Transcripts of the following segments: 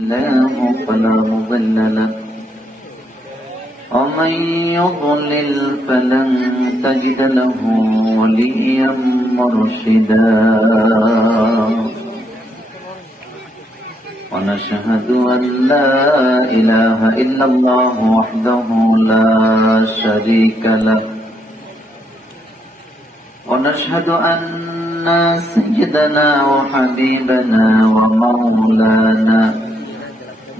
الله فلا مضل له ومن يضلل فلن تجد له وليا مرشدا ونشهد أن لا إله إلا الله وحده لا شريك له ونشهد أن سيدنا وحبيبنا ومولانا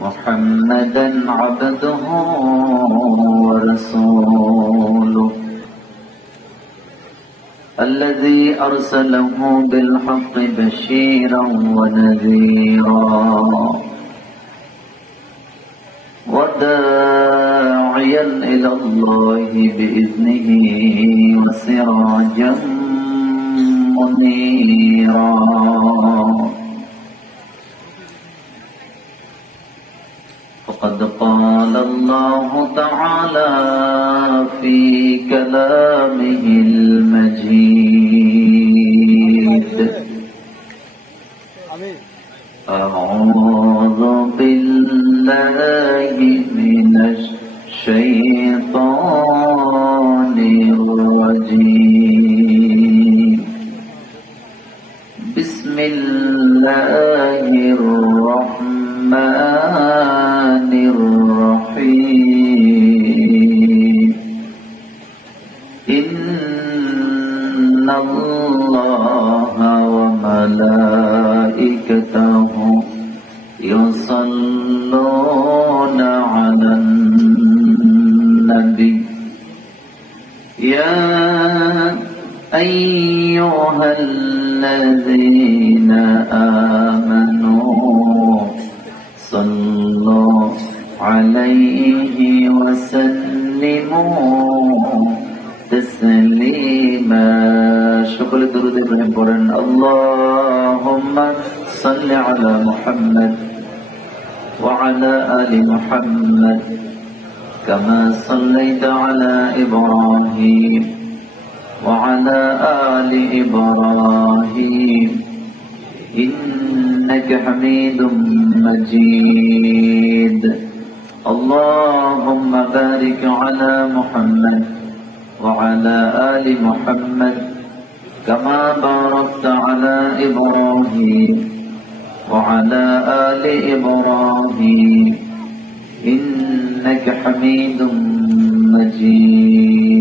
محمدا عبده ورسوله الذي أرسله بالحق بشيرا ونذيرا وداعيا إلى الله بإذنه وسراجا منيرا فقد قال الله تعالى في كلامه المجيد أعوذ بالله من الشيطان الرجيم بسم الله الرحمن الرحيم إن الله وملائكته يصلون على النبي يا أيها الذين آمنوا صلوا عليه وسلموا تسليما شكر درود إبراهيم قرآن اللهم صل على محمد وعلى آل محمد كما صليت على إبراهيم وعلى آل إبراهيم إنك حميد مجيد اللهم بارك على محمد وعلى آل محمد كما باركت على إبراهيم وعلى آل إبراهيم إنك حميد مجيد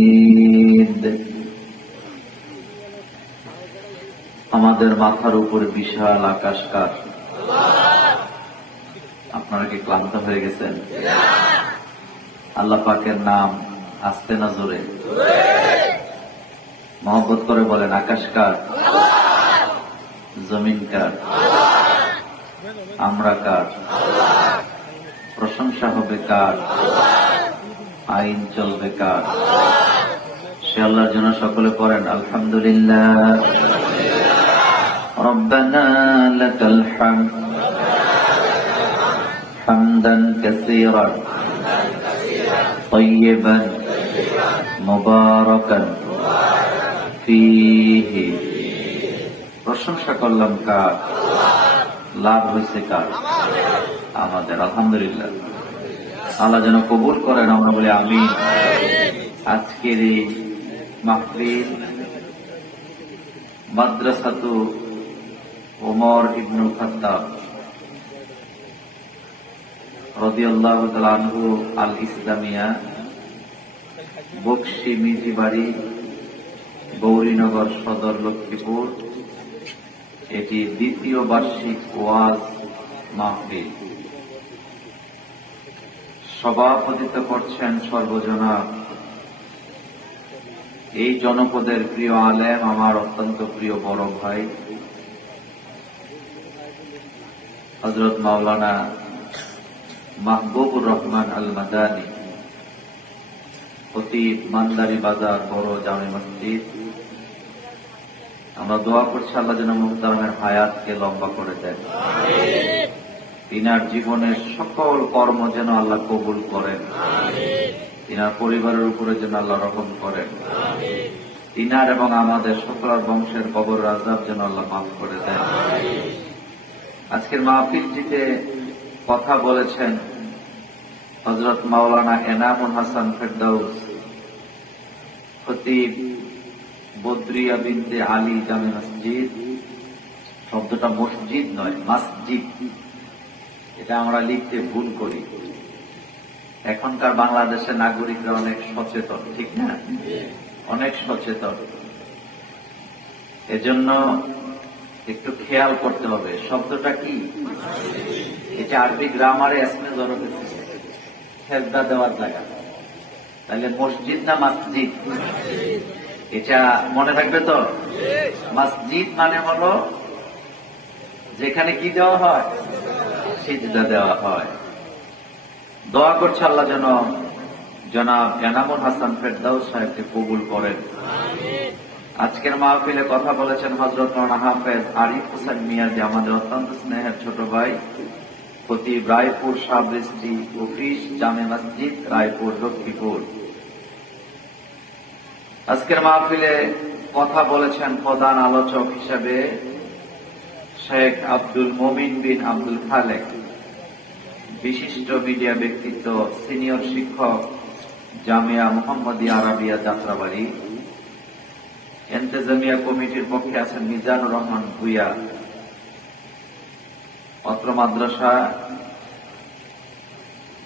আমাদের মাথার উপরে বিশাল আকাশকার আপনারা কি ক্লান্ত হয়ে গেছেন? আল্লাহ পাকের নাম আস্তে না জোরে মহব্বত করে বলেন আকাশকার, জমিন কার, আমরা কার, প্রশংসা হবে কার, আইন চলবে কার? সে আল্লাহর জন্য সকলে পড়েন আলহামদুলিল্লাহ ربنا لك الحمد حمدا كثيرا طيبا مباركا فيه প্রশংসা করলাম কার, লাভ হয়েছে কার? আমাদের। আলহামদুলিল্লাহ। আল্লাহ যেন কবুল করেন, আমরা বলি আমিন। আজকের এই মাহফিল মাদ্রাসাতু ওমর ইবনুল খাত্তাব রাদিয়াল্লাহু তাআলা আনহু আল ইসলামিয়া, বকশী মিজিবাড়ি, গৌরীনগর সদর, লক্ষ্মীপুর। এটি দ্বিতীয় বার্ষিক ওয়াজ মাহফিল। সভাপতিত্ব করছেন সর্বজনাব এই জনপদের প্রিয় আলেম, আমার অত্যন্ত প্রিয় বড় ভাই হযরত মাওলানা মাহবুবুর রহমান আল মাদানী, খতিব, মান্দারি বাজার বড় জামে মসজিদ। আমরা দোয়া করছি আল্লাহ যেন মুহতারামের হায়াতকে লম্বা করে দেন, তিনার জীবনের সকল কর্ম যেন আল্লাহ কবুল করেন, তিনার পরিবারের উপরে যেন আল্লাহ রহম করেন, তিনার এবং আমাদের সকল বংশের কবর আযাব যেন আল্লাহ মাফ করে দেন। আজকের মাহফিলটিতে কথা বলেছেন হযরত মাওলানা এনামুল হাসান ফেরদাউস, খতিব বদরিয়া বিনতে আলী জামে মসজিদ। শব্দটা মসজিদ নয়, মসজিদ, এটা আমরা লিখতে ভুল করি। এখনকার বাংলাদেশের নাগরিকরা অনেক সচেতন, ঠিক না? অনেক সচেতন। এজন্য একটু খেয়াল করতে হবে শব্দটা কি। এটা আরবি গ্রামারে এসমে জরুরি সেজদা দেওয়ার জায়গা। তাহলে মসজিদ না মসজিদ, এটা মনে রাখবে তো। মসজিদ মানে হলো যেখানে কি দেওয়া হয়, সিজদা দেওয়া হয়। দোয়া করছে আল্লাহ যেন জনাব এনামুল হাসান ফেরদাউস সাহেবকে কবুল করেন। আজকের মাহফিলে কথা বলেছেন হযরত মাওলানা হাফেজ আরিফ হোসেন মিয়া, যে আমাদের অত্যন্ত স্নেহের ছোট ভাই, খতিব রায়পুর সাবরেস্টি অফিস জামে মসজিদ রায়পুর লক্ষ্মীপুর। আজকের মাহফিলে কথা বলেছেন প্রধান আলোচক হিসেবে শেখ আব্দুল মমিন বিন আব্দুল খালেক, বিশিষ্ট মিডিয়া ব্যক্তিত্ব, সিনিয়র শিক্ষক, জামিয়া মুহাম্মদিয়া আরাবিয়া যাত্রাবাড়ি। ইন্তেজামিয়া কমিটির পক্ষে আছেন মিজানুর রহমান ভুইয়া। অত্র মাদ্রাসা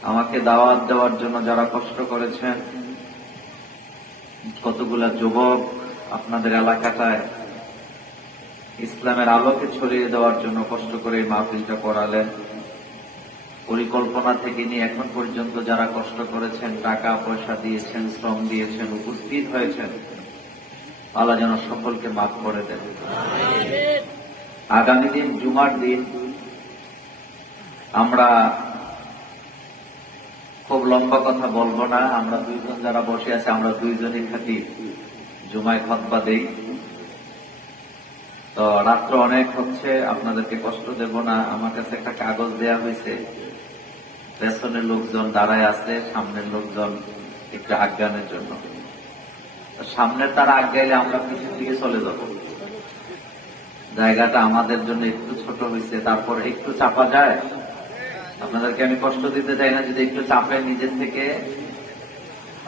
আমাকে দাওয়াত দেওয়ার জন্য যারা কষ্ট করেছেন, কতগুলা যুবক আপনাদের এলাকাটায় ইসলামের আলোকে ছড়িয়ে দেওয়ার জন্য কষ্ট করে এই মাহফিলটা করালেন। পরিকল্পনা থেকে নিয়ে এখন পর্যন্ত যারা কষ্ট করেছেন, টাকা পয়সা দিয়েছেন, শ্রম দিয়েছেন, উপস্থিত হয়েছেন, আল্লাহ যেন সকলকে মাফ করে দেন। আগামী দিন জুমার দিন আমরা খুব লম্বা কথা বলবো না, আমরা দুইজন যারা বসে আছে আমরা দুইজনই খাটি জুমায় খুতবা দেই। তো রাত্র অনেক হচ্ছে, আপনাদেরকে কষ্ট দেব না। আমার কাছে একটা কাগজ দেয়া হয়েছে, পেছনের লোকজন দাঁড়ায় আছে, সামনের লোকজন একটু আজ্ঞানের জন্য। সামনের তারা আজ্ঞাইলে আমরা পিছন দিকে চলে যাব। জায়গাটা আমাদের জন্য একটু ছোট হয়েছে, তারপর একটু চাপা যায়। আপনাদেরকে আমি কষ্ট দিতে চাই না, যদি একটু চাপে নিজের থেকে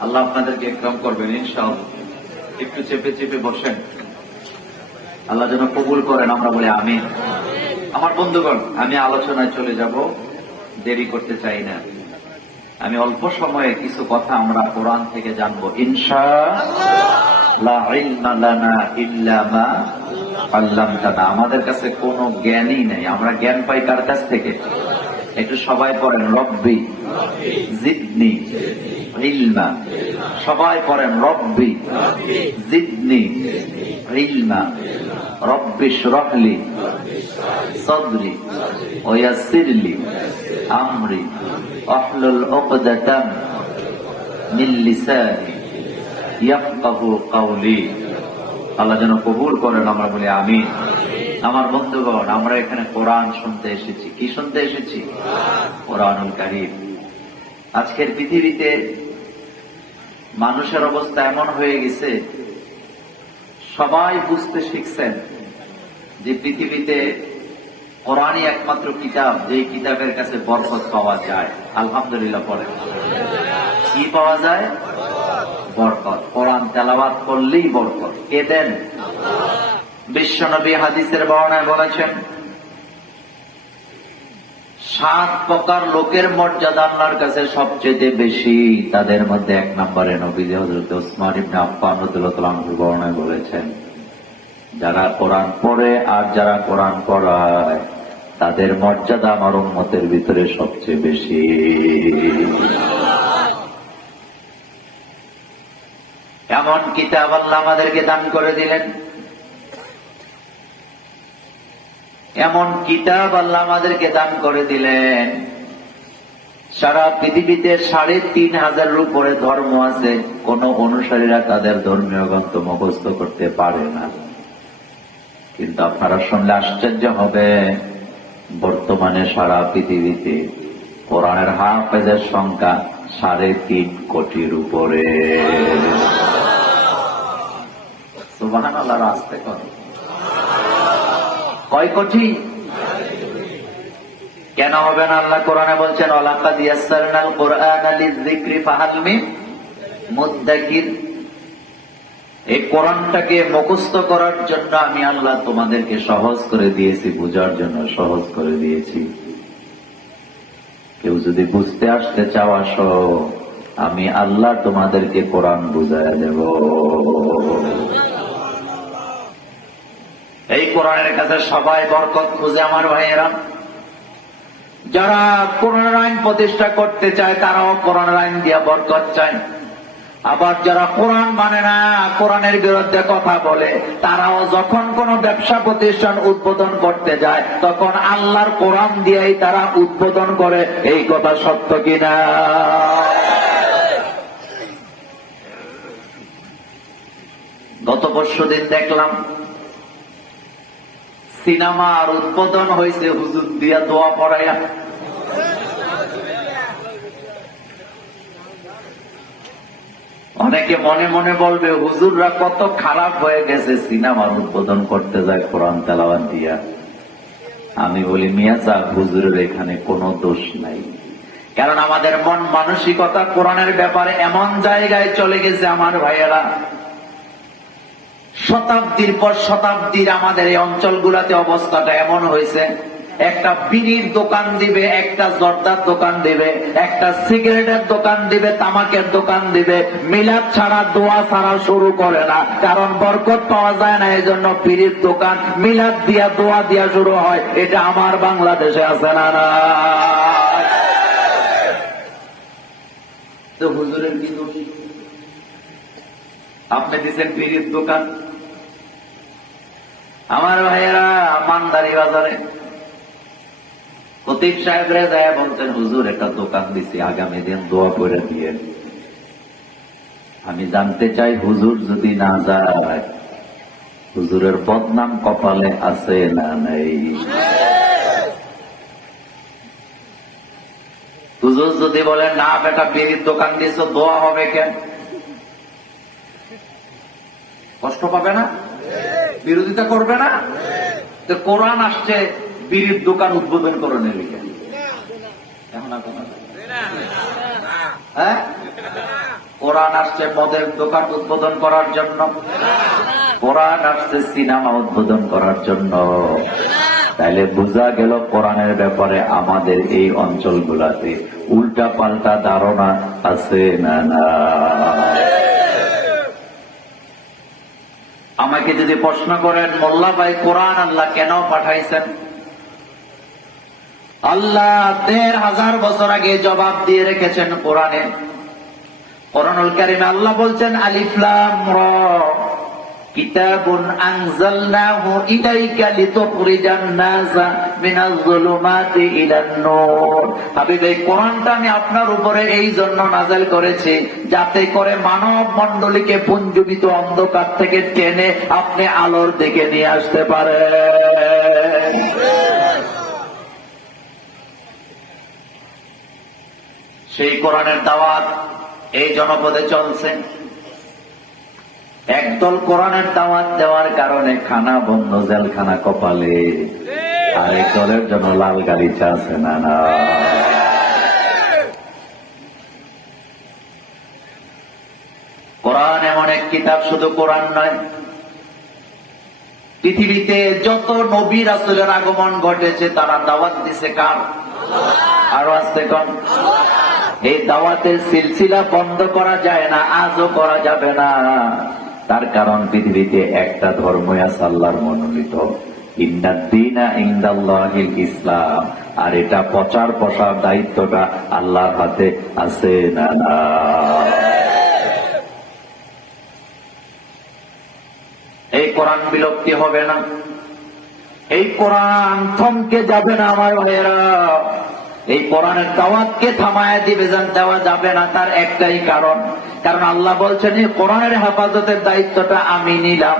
আল্লাহ আপনাদেরকে ইকরাম করবেন ইনশাআল্লাহ। একটু চেপে চেপে বসেন, আল্লাহ যেন কবুল করেন, আমরা বলি আমিন। আমার বন্ধুগণ, আমি আলোচনায় চলে যাব, দেরি করতে চাই না। আমি অল্প সময়ে কিছু কথা আমরা কোরআন থেকে জানবো ইনশাআল্লাহ। লা ইলমা লানা ইল্লা মা আল্লামতানা। আমাদের কাছে কোনো জ্ঞানই নেই, আমরা জ্ঞান পাই কার কাছ থেকে? একটু সবাই পড়েন, রব্বি জিদনি ইলমা। সবাই পড়েন, রব্বি জিদনি ইলমা। রব্বি ইশরাহলি সাদরি ওয়া ইয়াসসিরলি আমরি আহলুল উকদাতাম মিন লিসানি ইয়াফকাহু কাওলি। আল্লাহ যেন কবুল করেন, আমরা বলি আমিন। আমার বন্ধুগণ, আমরা এখানে কোরআন শুনতে এসেছি। কি শুনতে এসেছি? কোরআনুল কারীম। আজকের পৃথিবীতে মানুষের অবস্থা এমন হয়ে গেছে, সবাই বুঝতে শিখছেন যে পৃথিবীতে কোরআনই একমাত্র কিতাব, যে কিতাবের কাছে বরকত পাওয়া যায়। আলহামদুলিল্লাহ পড়ে। কি পাওয়া যায়? বরকত। কোরআন তেলাওয়াত করলেই বরকত। কে দেন? বিশ্বনবী হাদিসের বর্ণনায় বলেছেন, 7 প্রকার লোকের মর্যাদা আল্লাহর কাছে সবচেয়ে বেশি। তাদের মধ্যে 1 নম্বরে নবীজি হযরত ওসমান ইবনে আফফান রাদিয়াল্লাহু তাআলা আনহু বর্ণনায় বলেছেন, যারা কোরআন পড়ে আর যারা কোরআন পড়ায় তাদের মর্যাদা আমার উম্মতের ভিতরে সবচেয়ে বেশি। এমন কিতাব আল্লাহ আমাদেরকে দান করে দিলেন, এমন কিতাব আল্লাহ আমাদেরকে দান করে দিলেন। সারা পৃথিবীতে ৩৫০০০ উপরে ধর্ম আছে, কোন অনুসারীরা তাদের ধর্মীয় গ্রন্থ মুখস্থ করতে পারে না। কিন্তু আপনারা শুনলে আশ্চর্য হবে, বর্তমানে সারা পৃথিবীতে কোরআনের হাফেজের সংখ্যা ৩.৫ কোটির উপরে। সুবহানাল্লাহ। আসতে কয় কোটি? কেন হবে না? আল্লাহ কোরআনে বলছেন ওয়ালাকাদ ইয়াসসারনাল কুরআনা লিযিকরি ফাহাল মিন মুদ্দাকির। এই কোরআনটাকে মুখস্থ করার জন্য আমি আল্লাহ তোমাদেরকে সহজ করে দিয়েছি, বুঝার জন্য সহজ করে দিয়েছি। কেউ যদি বুঝতে আসতে চাও আসো, আমি আল্লাহ তোমাদেরকে কোরআন বুঝাইয়া দেব। এই কোরআনের কাছে সবাই বরকত খুঁজে আমার ভাইয়েরা। যারা কোরআনের আইন প্রতিষ্ঠা করতে চায় তারাও কোরআনের আইন দিয়া বরকত চায়। আবার যারা কোরআন মানে না, কোরআনের বিরুদ্ধে কথা বলে, তারাও যখন কোন ব্যবসা প্রতিষ্ঠান উদ্বোধন করতে যায় তখন আল্লাহর কোরআন দিয়েই তারা উদ্বোধন করে। এই কথা সত্য কিনা? গত পরশুদিন দেখলাম সিনেমার উদ্বোধন হয়েছে হুজুর দিয়া দোয়া পড়াইয়া। অনেকে মনে মনে বলবে হুজুররা কত খারাপ হয়ে গেছে, সিনেমার উদ্বোধন করতে যায় কোরআন তেলাওয়াত দিয়া। আমি বলি মিয়া সাহেব, হুজুরের এখানে কোনো দোষ নাই। কারণ আমাদের মন মানসিকতা কোরআনের ব্যাপারে এমন জায়গায় চলে গেছে আমার ভাইয়েরা, শতাব্দীর পর শতাব্দীর আমাদের এই অঞ্চলগুলোতে অবস্থাটা এমন হয়েছে, একটা বিড়ির দোকান দিবে, একটা জর্দার দোকান দিবে, একটা সিগারেটের দোকান দিবে, তামাকের দোকান দিবে, মিলাদ ছাড়া দোয়া ছাড়া শুরু করে না। কারণ বরকত পাওয়া যায় না, এই জন্য বিড়ির দোকান মিলাদ দিয়া দোয়া দিয়া শুরু হয়। এটা আমার বাংলাদেশে আছে না? না তো হুজুরের কি দোষ? আপনি দিচ্ছেন বিড়ির দোকান। আমার ভাইয়েরা মানদারি বাজারে খতিব সাহেবরা যায় বলতেন হুজুর একটা দোকান দিছি, আগামী দিন দোয়া করে দিয়ে। আমি জানতে চাই হুজুর যদি না যায়, হুজুরের বদনাম কপালে আছে না নেই? হুজুর যদি বলে না বেটা বিড়ির দোকান দিছো, দোয়া হবে কেন? কষ্ট পাবে না? বিরোধিতা করবে না? তো কোরআন আসছে বিড়ির দোকান উদ্বোধন করে নেবে কেন? হ্যাঁ, কোরআন আসছে মদের দোকান উদ্বোধন করার জন্য, কোরআন আসছে সিনেমা উদ্বোধন করার জন্য। তাইলে বোঝা গেল কোরআনের ব্যাপারে আমাদের এই অঞ্চলগুলাতে উল্টা পাল্টা ধারণা আছে না? না। আমাকে যদি প্রশ্ন করেন মোল্লা ভাই কোরআন আল্লাহ কেন পাঠাইছেন, আল্লাহ ১৫০০ বছর আগে জবাব দিয়ে রেখেছেন কোরআনে। কোরআনুল কারীমে আল্লাহ বলছেন আলিফ লাম র কিতাবুন আনজালনাহু ইলাইকা লিতুখরিজান নাসা মিনাজ যুলুমাতি ইলান নূর। হাবিব, এই কোরআনটা আমি আপনার উপরে এই জন্য নাযিল করেছি যাতে করে মানব মণ্ডলীকে পুঞ্জীবিত অন্ধকার থেকে টেনে আপনি আলোর দিকে নিয়ে আসতে পারেন। সেই কোরআনের দাওয়াত এই জনপদে চলছে। একদল কোরআনের দাওয়াত দেওয়ার কারণে খানা বন্ধ, জেলখানা কপালে, আরেক দলের জন্য লাল গালিচা আছে না? না। কোরআন এমন এক কিতাব, শুধু কোরআন নয়, পৃথিবীতে যত নবী রাসূলের আগমন ঘটেছে তারা দাওয়াত দিছে কার? আরো আসতে কোন? এই দাওয়াতের সিলসিলা বন্ধ করা যায় না, আজও করা যাবে না। তার কারণ পৃথিবীতে একটা ধর্মই আছে আল্লাহর মনোনীত, ইন্নাদ-দীনা ইনদাল্লাহিল ইসলাম। আর এটা প্রচার প্রসার দায়িত্বটা আল্লাহর হাতে আছে না? না। এই কোরআন বিলুপ্তি হবে না, এই কোরআন থমকে যাবে না আমার ভাইয়েরা। এই কোরআনের দাওয়াতকে থামায় দিবে দেওয়া যাবে না, তার একটাই কারণ আল্লাহ বলছেন এই কোরআনের হেফাজতের দায়িত্বটা আমি নিলাম।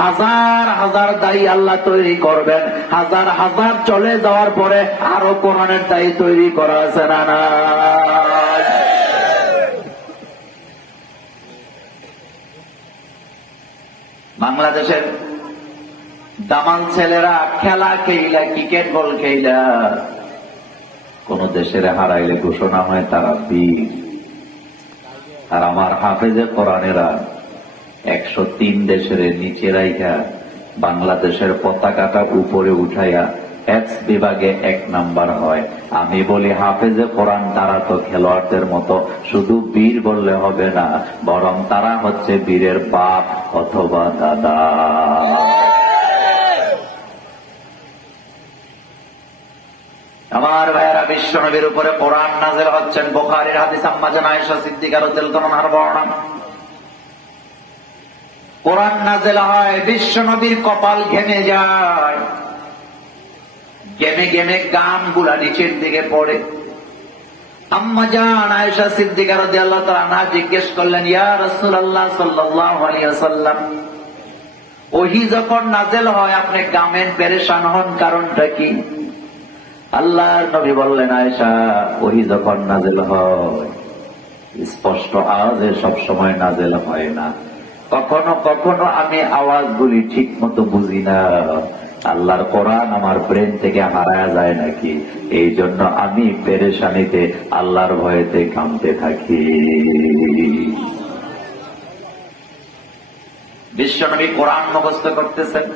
হাজার হাজার দায়ী আল্লাহ তৈরি করবেন, হাজার হাজার চলে যাওয়ার পরে আরো কোরআনের দায়ী তৈরি করা আছে না? না। বাংলাদেশের দামাল ছেলেরা খেলা খেইলা, ক্রিকেট বল খেইলা কোন দেশের হারাইলে ঘোষণা হয় তারা বীর। আর আমার হাফেজে কোরআনেরা 103 দেশের নিচে রাইখা বাংলাদেশের পতাকাটা উপরে উঠাইয়া এক্স বিভাগে 1 নাম্বার হয়। আমি বলি হাফেজে কোরআন তারা তো খেলোয়াড়দের মতো শুধু বীর বললে হবে না, বরং তারা হচ্ছে বীরের বাপ অথবা দাদা। আমার ভাইয়েরা, বিশ্ব নবীর উপরে কোরআন নাযিল হচ্ছেন। বুখারীর হাদিস, আম্মা জান আয়েশা সিদ্দিকা রাদিয়াল্লাহু আনহার বর্ণনা। কোরআন নাযিল হয়, বিশ্ব নবীর কপাল ঘেমে যায়, ঘেমে ঘেমে গামগুলা নিচের দিকে পড়ে। আম্মা জান আয়েশা সিদ্দিকা রাদিয়াল্লাহু তাআলা আনহা জিজ্ঞেস করলেন, ইয়া রাসূলুল্লাহ সাল্লাল্লাহু আলাইহি ওয়াসাল্লাম, ওহী যখন নাযিল হয় আপনি গামেন, পেরেশান হন, কারণটা কি? আল্লাহর নবী বললেন, আয়েশা, ওহী যখন নাযিল হয় স্পষ্ট আওয়াজে সব সময় নাযিল হয় না, কখনো কখনো আমি আওয়াজগুলি ঠিক মতো বুঝি না। আল্লাহর কোরআন আমার ব্রেন থেকে হারায়া যায় নাকি, এই জন্য আমি পেরেশানিতে আল্লাহর ভয়েতে কাঁপতে থাকি। বিশ্বনবী কোরআন মুখস্থ করতেছেন।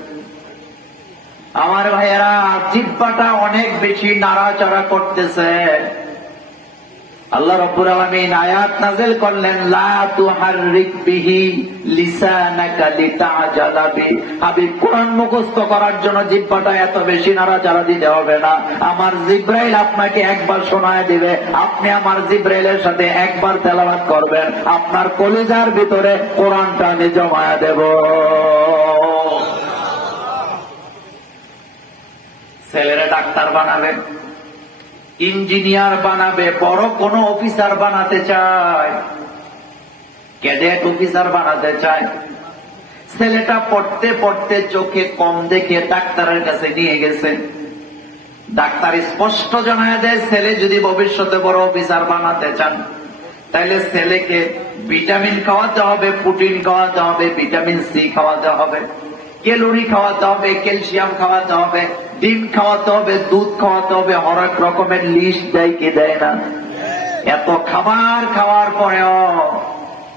আমার ভাইয়েরা, জিহ্বাটা অনেক বেশি নাড়াচাড়া করতেছে। আল্লাহ রাব্বুল আলামিন আয়াত নাযিল করলেন, লা তুহাররিক বিহি লিসানাকা লিতাজালা বি। হাবিব, কোরআন মুখস্থ করার জন্য জিহ্বাটা এত বেশি নাড়াচাড়া দিতে হবে না। আমার জিবরাইল আপনাকে একবার শোনায় দিবে, আপনি আমার জিবরাইলের সাথে একবার তেলাওয়াত করবেন, আপনার কলিজার ভিতরে কোরআনটা আমি জমায়া দেব। ছেলেরা ডাক্তার বানাবে, ইঞ্জিনিয়ার বানাবে, বড় কোন অফিসার বানাতে চায়, ক্যাডেট অফিসার বানাতে চায়। ছেলেটা পড়তে পড়তে চোখে কম দেখে ডাক্তারের কাছে নিয়ে গেছে। ডাক্তার স্পষ্ট জানায় দেয়, ছেলে যদি ভবিষ্যতে বড় অফিসার বানাতে চান তাহলে ছেলেকে ভিটামিন খাওয়াতে হবে, প্রোটিন খাওয়াতে হবে, ভিটামিন সি খাওয়াতে হবে, ক্যালোরি খাওয়াতে হবে, ক্যালসিয়াম খাওয়াতে হবে, ডিম খাওয়াতে হবে, দুধ খাওয়াতে হবে, হরেক রকমের লিস্ট দেয় কি দেয় না? এত খাবার খাওয়ার পরেও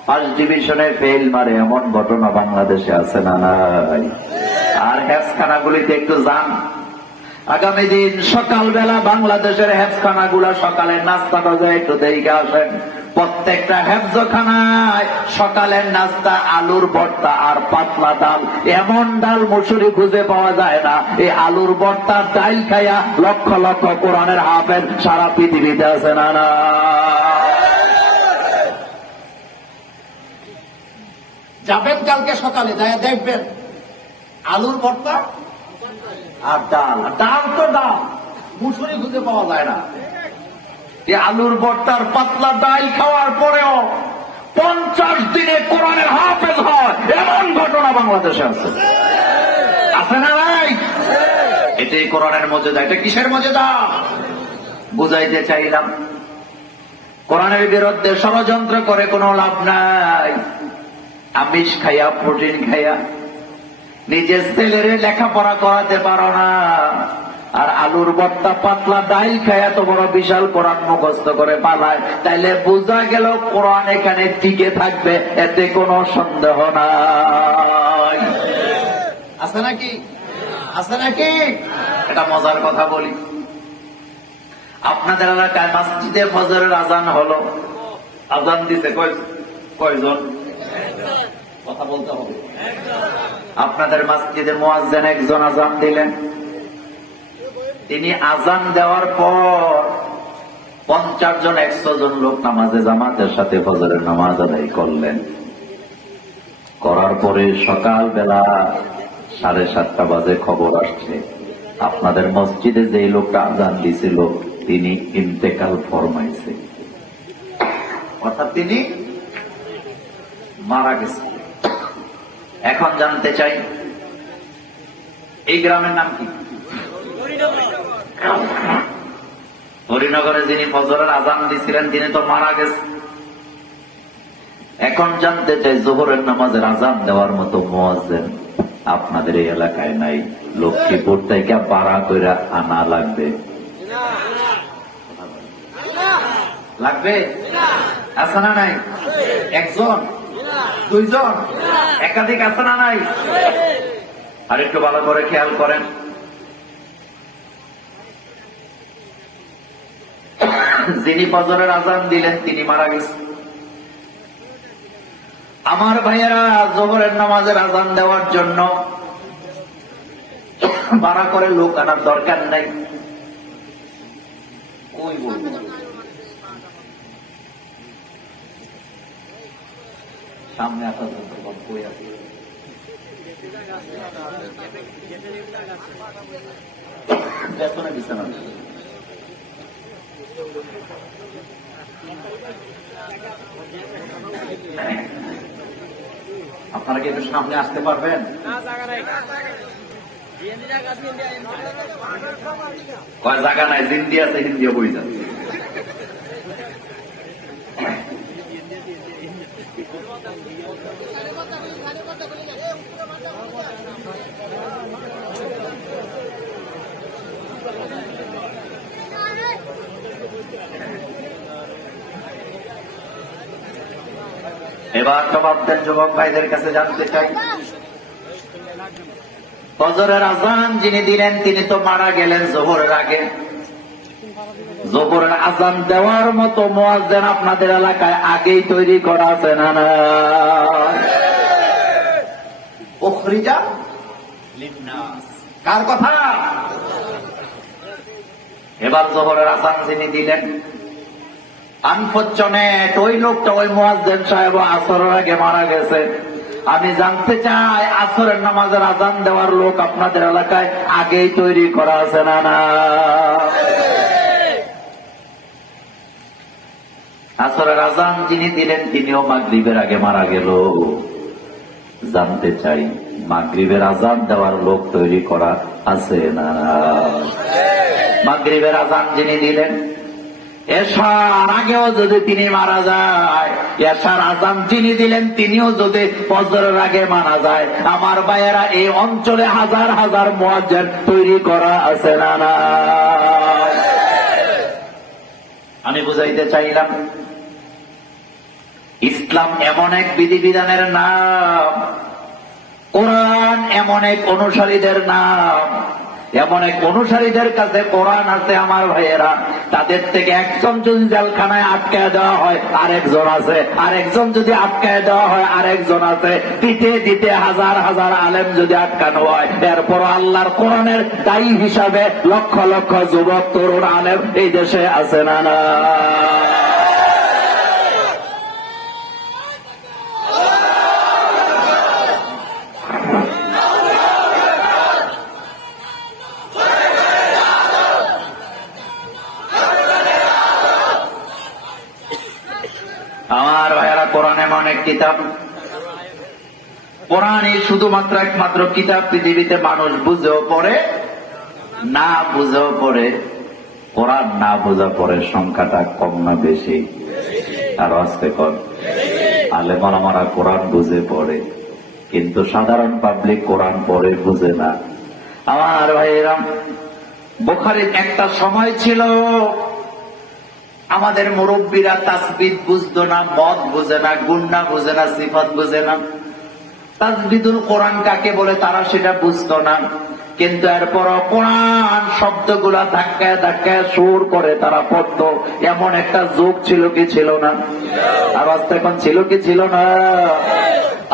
ফার্স্ট ডিভিশনে ফেল মারে, এমন ঘটনা বাংলাদেশে আছে না নাই? আর হেফজখানাগুলিতে একটু যান, আগামী দিন সকালবেলা বাংলাদেশের হেফজখানাগুলা সকালের নাস্তাটা যায় একটু দেখে আসেন। প্রত্যেকটা হেফজখানায় সকালের নাস্তা আলুর ভর্তা আর পাতলা ডাল। এমন ডাল মুসুরি খুঁজে পাওয়া যায় না। এই আলুর ভর্তার ডাল খাইয়া লক্ষ লক্ষ কোরআনের হাফেজ সারা পৃথিবীতে আছে না না? যাবেন কালকে সকালে, যায় দেখবেন আলুর ভর্তা আর ডাল, ডাল তো ডাল, মুসুরি খুঁজে পাওয়া যায় না। এই আলুর ভর্তার পাতলা ডাল খাওয়ার পরেও 50 দিনে কোরআনের হাফেজ হয়, এমন ঘটনা বাংলাদেশে আছে। আছে না ভাই? এটাই কোরআনের মর্যাদা। এটা কিসের মর্যাদা বুঝাইতে চাইলাম। কোরআনের বিরুদ্ধে ষড়যন্ত্র করে কোনো লাভ নাই। আমিষ খাইয়া, প্রোটিন খাইয়া নিজের ছেলেরে লেখাপড়া করাতে পারো না, আর আলুর ভর্তা পাতলা ডাল খাইয়া তো বড় বিশাল কোরআন মুখস্থ করে পালায়। তাইলে বোঝা গেল কোরআন এখানে টিকে থাকবে, এতে কোনো সন্দেহ নাই। আছে নাকি? আছে নাকি? এটা মজার কথা বলি। আপনাদের এলাকায় মসজিদে ফজরের আজান হলো, আজান দিছে কয়জন? কথা বলতে হবে। আপনাদের মসজিদে মুয়াজ্জিন একজন আজান দিলেন। তিনি আজান দেওয়ার পর 50 জন 100 জন লোক নামাজে জামাতের সাথে ফজরের নামাজ আদায় করলেন। করার পরে সকালবেলা 7:30 বাজে খবর আসছে, আপনাদের মসজিদে যে লোকটা আজান দিছিল তিনি ইন্তেকাল ফরমাইছে, অর্থাৎ তিনি মারা গেছে। এখন জানতে চাই, এই গ্রামের নাম কি? হরিনগরে যিনি ফজরের আজান দিছিলেন তিনি তো মারা গেছে। এখন জানতে চাই, জোহরের নামাজের আজান দেওয়ার মতো মুয়াজ্জিন আপনাদের এই এলাকায় নাই? লক্ষ্মীপুর থেকে ভাড়া কইরা আনা লাগবে। লাগবে? আছে না নাই? একজন, দুইজন, একাধিক আছে না নাই? আর একটু ভালো করে খেয়াল করেন, যিনি ফজরের আজান দিলেন তিনি মারা গেছেন। আমার ভাইয়েরা, জোহরের নামাজের আজান দেওয়ার জন্য ভাড়া করে লোক আনার দরকার নাই। কই বলবো, সামনে আসা যন্ত্রপাত কই আছে? পেছনে বিছানা। আপনারা কি একটু সামনে আসতে পারবেন? কয় জায়গা নাই, হিন্দি আছে, হিন্দিও বই যান। এবার জবাব দেন যুবক ভাইদের কাছে, জানতে চাই, ফজরের আজান যিনি দিলেন তিনি তো মারা গেলেন জোহরের আগে। জোহরের আজান দেওয়ার মতো মুয়াজ্জিন আপনাদের এলাকায় আগেই তৈরি করা আছে না? না, উখরিজা লিন্নাস, কার কথা? এবার জোহরের আজান যিনি দিলেন, আনফরচুনেট ওই লোকটা, ওই মুয়াজ্জিন সাহেব আসরের আগে মারা গেছে। আমি জানতে চাই, আসরের নামাজের আজান দেওয়ার লোক আপনাদের এলাকায় আগেই তৈরি করা আছে না? না, আসরের আজান যিনি দিলেন তিনিও মাগরিবের আগে মারা গেল। জানতে চাই, মাগরিবের আজান দেওয়ার লোক তৈরি করা আছে না? মাগরিবের আজান যিনি দিলেন, এশার আগেও যদি তিনি মারা যায়, এশার আজান যিনি দিলেন তিনিও যদি ফজরের আগে মারা যায়, আমার ভাইয়েরা, এই অঞ্চলে হাজার হাজার মুয়াজ্জিন তৈরি করা আছে না? না, আমি বুঝাইতে চাইলাম, ইসলাম এমন এক বিধিবিধানের নাম, কোরআন এমন এক অনুসারীদের নাম, এমন এক অনুসারীদের কাছে কোরআন আছে আমার ভাইয়েরা, তাদের থেকে একজন যদি জেলখানায় আটকায় দেওয়া হয় আরেকজন আছে, আরেকজন যদি আটকায় দেওয়া হয় আরেকজন আছে, দিতে দিতে হাজার হাজার আলেম যদি আটকানো হয়, এরপর আল্লাহর কোরআনের দায়ী হিসাবে লক্ষ লক্ষ যুবক তরুণ আলেম এই দেশে আছে না? না, আমার ভাইয়েরা, কোরআন এমন এক কিতাব, কোরআনই শুধুমাত্র একমাত্র কিতাব পৃথিবীতে মানুষ বুঝেও পড়ে, না বুঝেও পড়ে। কোরআন না বোঝা পড়ে সংখ্যাটা কম না বেশি? আর আস্তে কর, আলেম ওলামারা কোরআন বুঝে পড়ে, কিন্তু সাধারণ পাবলিক কোরআন পড়ে বুঝে না। আমার ভাইয়েরা, বুখারীর একটা সময় ছিল আমাদের মুরব্বীরা তাসবিহ বুঝতো না, মদ বুঝে না, গুন্না বুঝে না, সিফাত বুঝে না, তাসবিদুল কোরআন কাকে বলে তারা সেটা বুঝতো না। কিন্তু এরপর কোরআন শব্দগুলা ধাক্কায় ধাক্কায় সুর করে তারা পড়তো। এমন একটা যুগ ছিল কি ছিল না? আর আস্তে এখন ছিল কি ছিল না?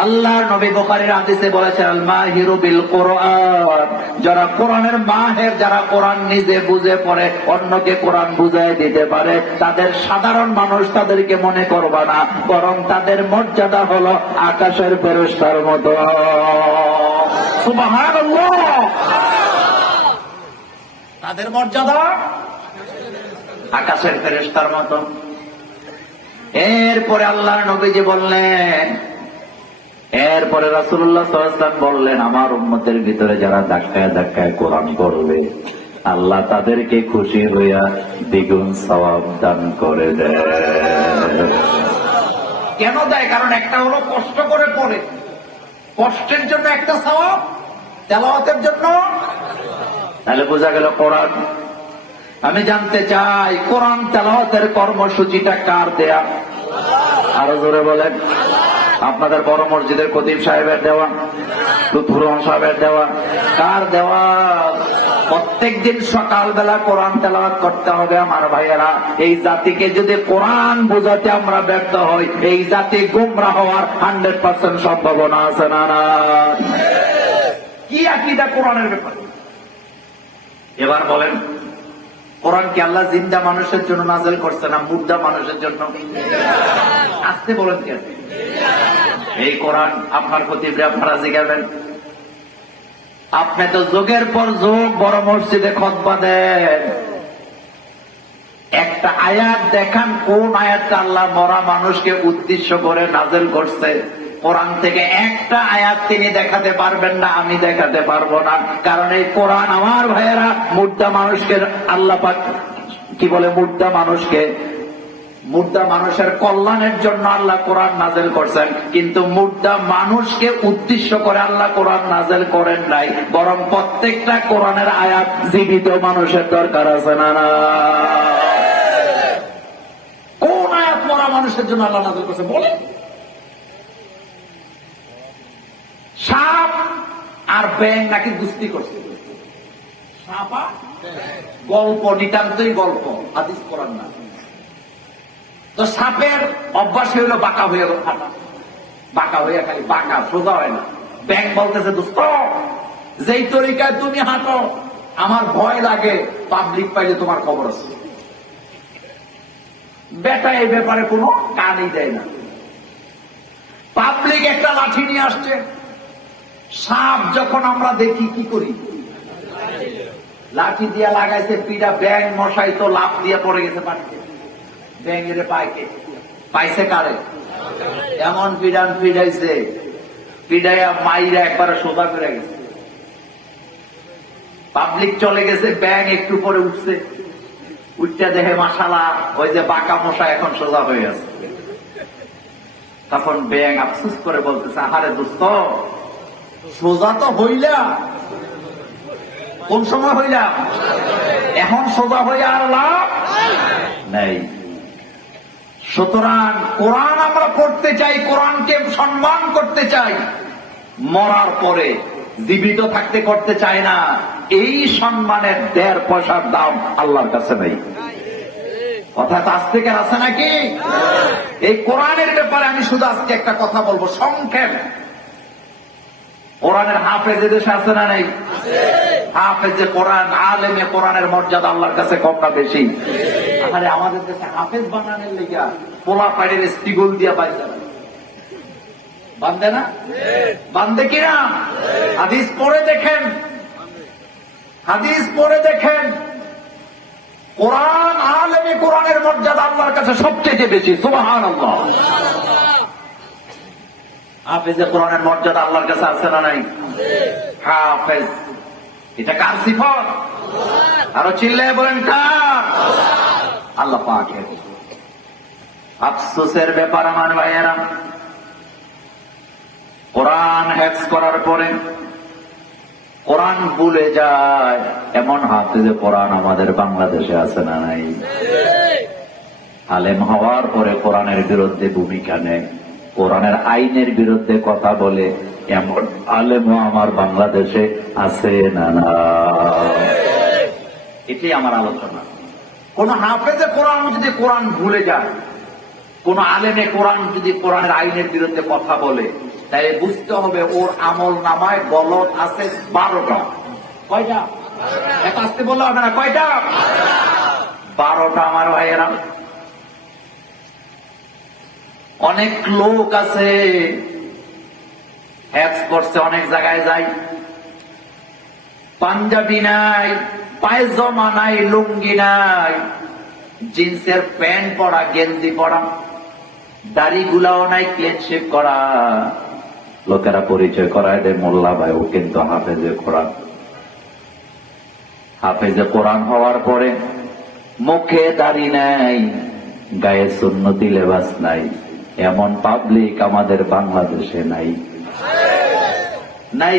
আল্লাহর নবী বুখারীর হাদিসে বলেছেন, আল মাহিরু বিল কোরআন, যারা কোরআনের মাহের, যারা কোরআন নিজে বুঝে পড়ে অন্যকে কোরআন বুঝাই দিতে পারে, তাদের সাধারণ মানুষ তাদেরকে মনে করবে না, বরং তাদের মর্যাদা হলো আকাশের ফেরেশতার মতো। সুবহানাল্লাহ, তাদের মর্যাদা আকাশের ফেরেশতার মতো। এরপরে আল্লাহর নবীজি বললেন, এরপরে রাসূলুল্লাহ সাল্লাল্লাহু আলাইহি ওয়াসাল্লাম বললেন, আমার উম্মতের ভিতরে যারা ধাক্কায় ধাক্কায় কোরআন পড়বে, আল্লাহ তাদেরকে খুশি হইয়া দ্বিগুণ সওয়াব দান করে দেয়। কেন দেয়? কারণ একটা হলো কষ্ট করে পড়ে, কষ্টের জন্য একটা সওয়াব, তেলাওয়াতের জন্য। তাহলে বোঝা গেল কোরআন আমি জানতে চাই কোরআন তেলাওয়াতের কর্মসূচিটা কার দেয়া? আরো জোরে বলেন। আপনাদের বড় মসজিদের খতিব সাহেবের দেওয়া, লুৎফুর রহমান সাহেবের দেওয়া? কার দেওয়া? প্রত্যেকদিন সকালবেলা কোরআন তেলাওয়াত করতে হবে আমার ভাইয়েরা। এই জাতিকে যদি কোরআন বোঝাতে আমরা ব্যর্থ হই, এই জাতি গুমরা হওয়ার 100% সম্ভাবনা আছে না? না, কি আকীদা কোরআনের ব্যাপারে? এবার বলেন, কোরআন কি আল্লাহ জিন্দা মানুষের জন্য নাযিল করছে না মুর্দা মানুষের জন্য? আসতে বলেন কেন? এই কোরআন আপনার খতিবরে আপনারা জিজ্ঞাসেন। আপনি তো যুগের পর যুগ বড় মসজিদে খুতবা দেন, একটা আয়াত দেখান কোন আয়াতটা আল্লাহ মরা মানুষকে উদ্দেশ্য করে নাযিল করছে। কোরআন থেকে একটা আয়াত তিনি দেখাতে পারবেন না, আমি দেখাতে পারবো না। কারণ এই কোরআন আমার ভাইয়েরা মুর্দা মানুষকে আল্লাহ পাক কি বলে, মুর্দা মানুষের কল্যাণের জন্য আল্লাহ কোরআন নাযিল করছেন, কিন্তু মুর্দা মানুষকে উদ্দেশ্য করে আল্লাহ কোরআন নাযিল করেন নাই। বরং প্রত্যেকটা কোরআনের আয়াত জীবিত মানুষের দরকার আছে না? না, কোন আয়াত মরা মানুষের জন্য আল্লাহ নাযিল করছে বলেন? সাপ আর ব্যাঙ নাকি দুস্তি করছে? সাপ আর গল্প, নিতান্তই গল্প, হাদিস কোরআন না। তো সাপের অভ্যাস হইল বাঁকা হয়ে হাঁটা, বাঁকা হয়ে খালি বাঁকা, সোজা হয় না। ব্যাঙ বলতেছে, দোস্ত যেই তরিকায় তুমি হাঁটো আমার ভয় লাগে, পাবলিক পাইলে তোমার খবর আছে। বেটা এই ব্যাপারে কোনো কানই দেয় না। পাবলিক একটা লাঠি নিয়ে আসছে, সাপ যখন আমরা দেখি কি করি, লাঠি দিয়া লাগাইছে পিঠা, ব্যাঙ মশাই তো লাফ দিয়ে পড়ে গেছে পানিতে। ব্যাঙের পাইছে কারে? এমন পিডান পিডাইছে, পিডাইয়া মাইরা একবারে সোজা করে গেছে। পাবলিক চলে গেছে, ব্যাঙ একটু পরে উঠছে, উঠতে দেখে মাশাআল্লাহ ওই যে বাঁকা মশা এখন সোজা হয়ে আছে। তখন ব্যাঙ আফসোস করে বলতেছে, আহারে দোস্ত, সোজা তো হইলা, কোন সময় হইলা? এখন সোজা হইয়া আর লাভ নেই। সুতরাং কোরআন আমরা পড়তে চাই, কোরআনকে সম্মান করতে চাই, মরার পরে জীবিত থাকতে করতে চাই না। এই সম্মানের 1.5 পয়সার দাম আল্লাহর কাছে নেই। কথা তো আজ থেকে আছে নাকি? এই কোরআনের ব্যাপারে আমি শুধু আজকে একটা কথা বলবো সংক্ষেপ। কোরআনের হাফেজ দেশে আছে না নেই? হাফেজে কোরআন, আলেমে কোরআনের মর্যাদা আল্লাহর কাছে কম না বেশি? আরে আমাদের দেশে হাফেজ বানানোর লেগা পোলা পাড়ের স্টিগুল দিয়া বান্ধে না? বান্ধে কিনা? হাদিস পড়ে দেখেন, হাদিস পড়ে দেখেন। কোরআন, আলেমে কোরআনের মর্যাদা আল্লাহর কাছে সবচেয়ে বেশি। সুবহানাল্লাহ। হাফেজে কোরআনের মর্যাদা আল্লাহর কাছে আছে না নাই? হাফেজ, এটা কার সিফত? আরো চিল্লায় বলেন কার? আল্লাহ পাকের। আফসোসের ব্যাপার আমার ভাইয়েরা, কোরআন হেফজ করার পরে কোরআন ভুলে যায় এমন হাফেজে কোরআন আমাদের বাংলাদেশে আছে না নাই? আলেম হওয়ার পরে কোরআনের বিরুদ্ধে ভূমিকা নেয়, কোরআনের আইনের বিরুদ্ধে কথা বলে এমন আলেমও আমার বাংলাদেশে আছে না? না, এটাই আমার আলোচনা। কোন হাফেজে কোরআন যদি কোরআন ভুলে যায়, কোন আলেমে কোরআন যদি কোরআনের আইনের বিরুদ্ধে কথা বলে, তাই বুঝতে হবে ওর আমল নামায় গলত আছে 12টা। কয়টা? এক আসতে বললে হবে না, কয়টা? 12টা আমার ভাইয়েরা। অনেক লোক আছে হ্যাপস করছে, অনেক জায়গায় যাই, পাঞ্জাবি নাই, পায়জামা নাই, লুঙ্গি নাই, জিন্সের প্যান্ট পরা, গেঞ্জি পরা, দাড়ি গুলাও নাই, ক্লিন শেভ করা। লোকেরা পরিচয় করায় দেয় মোল্লা ভাই, ও কিন্তু হাফেজে কোরআন। হাফেজে কোরআন হওয়ার পরে মুখে দাড়ি নাই, গায়ে সুন্নতি লেবাস নাই, এমন পাবলিক আমাদের বাংলাদেশে নাই? নাই।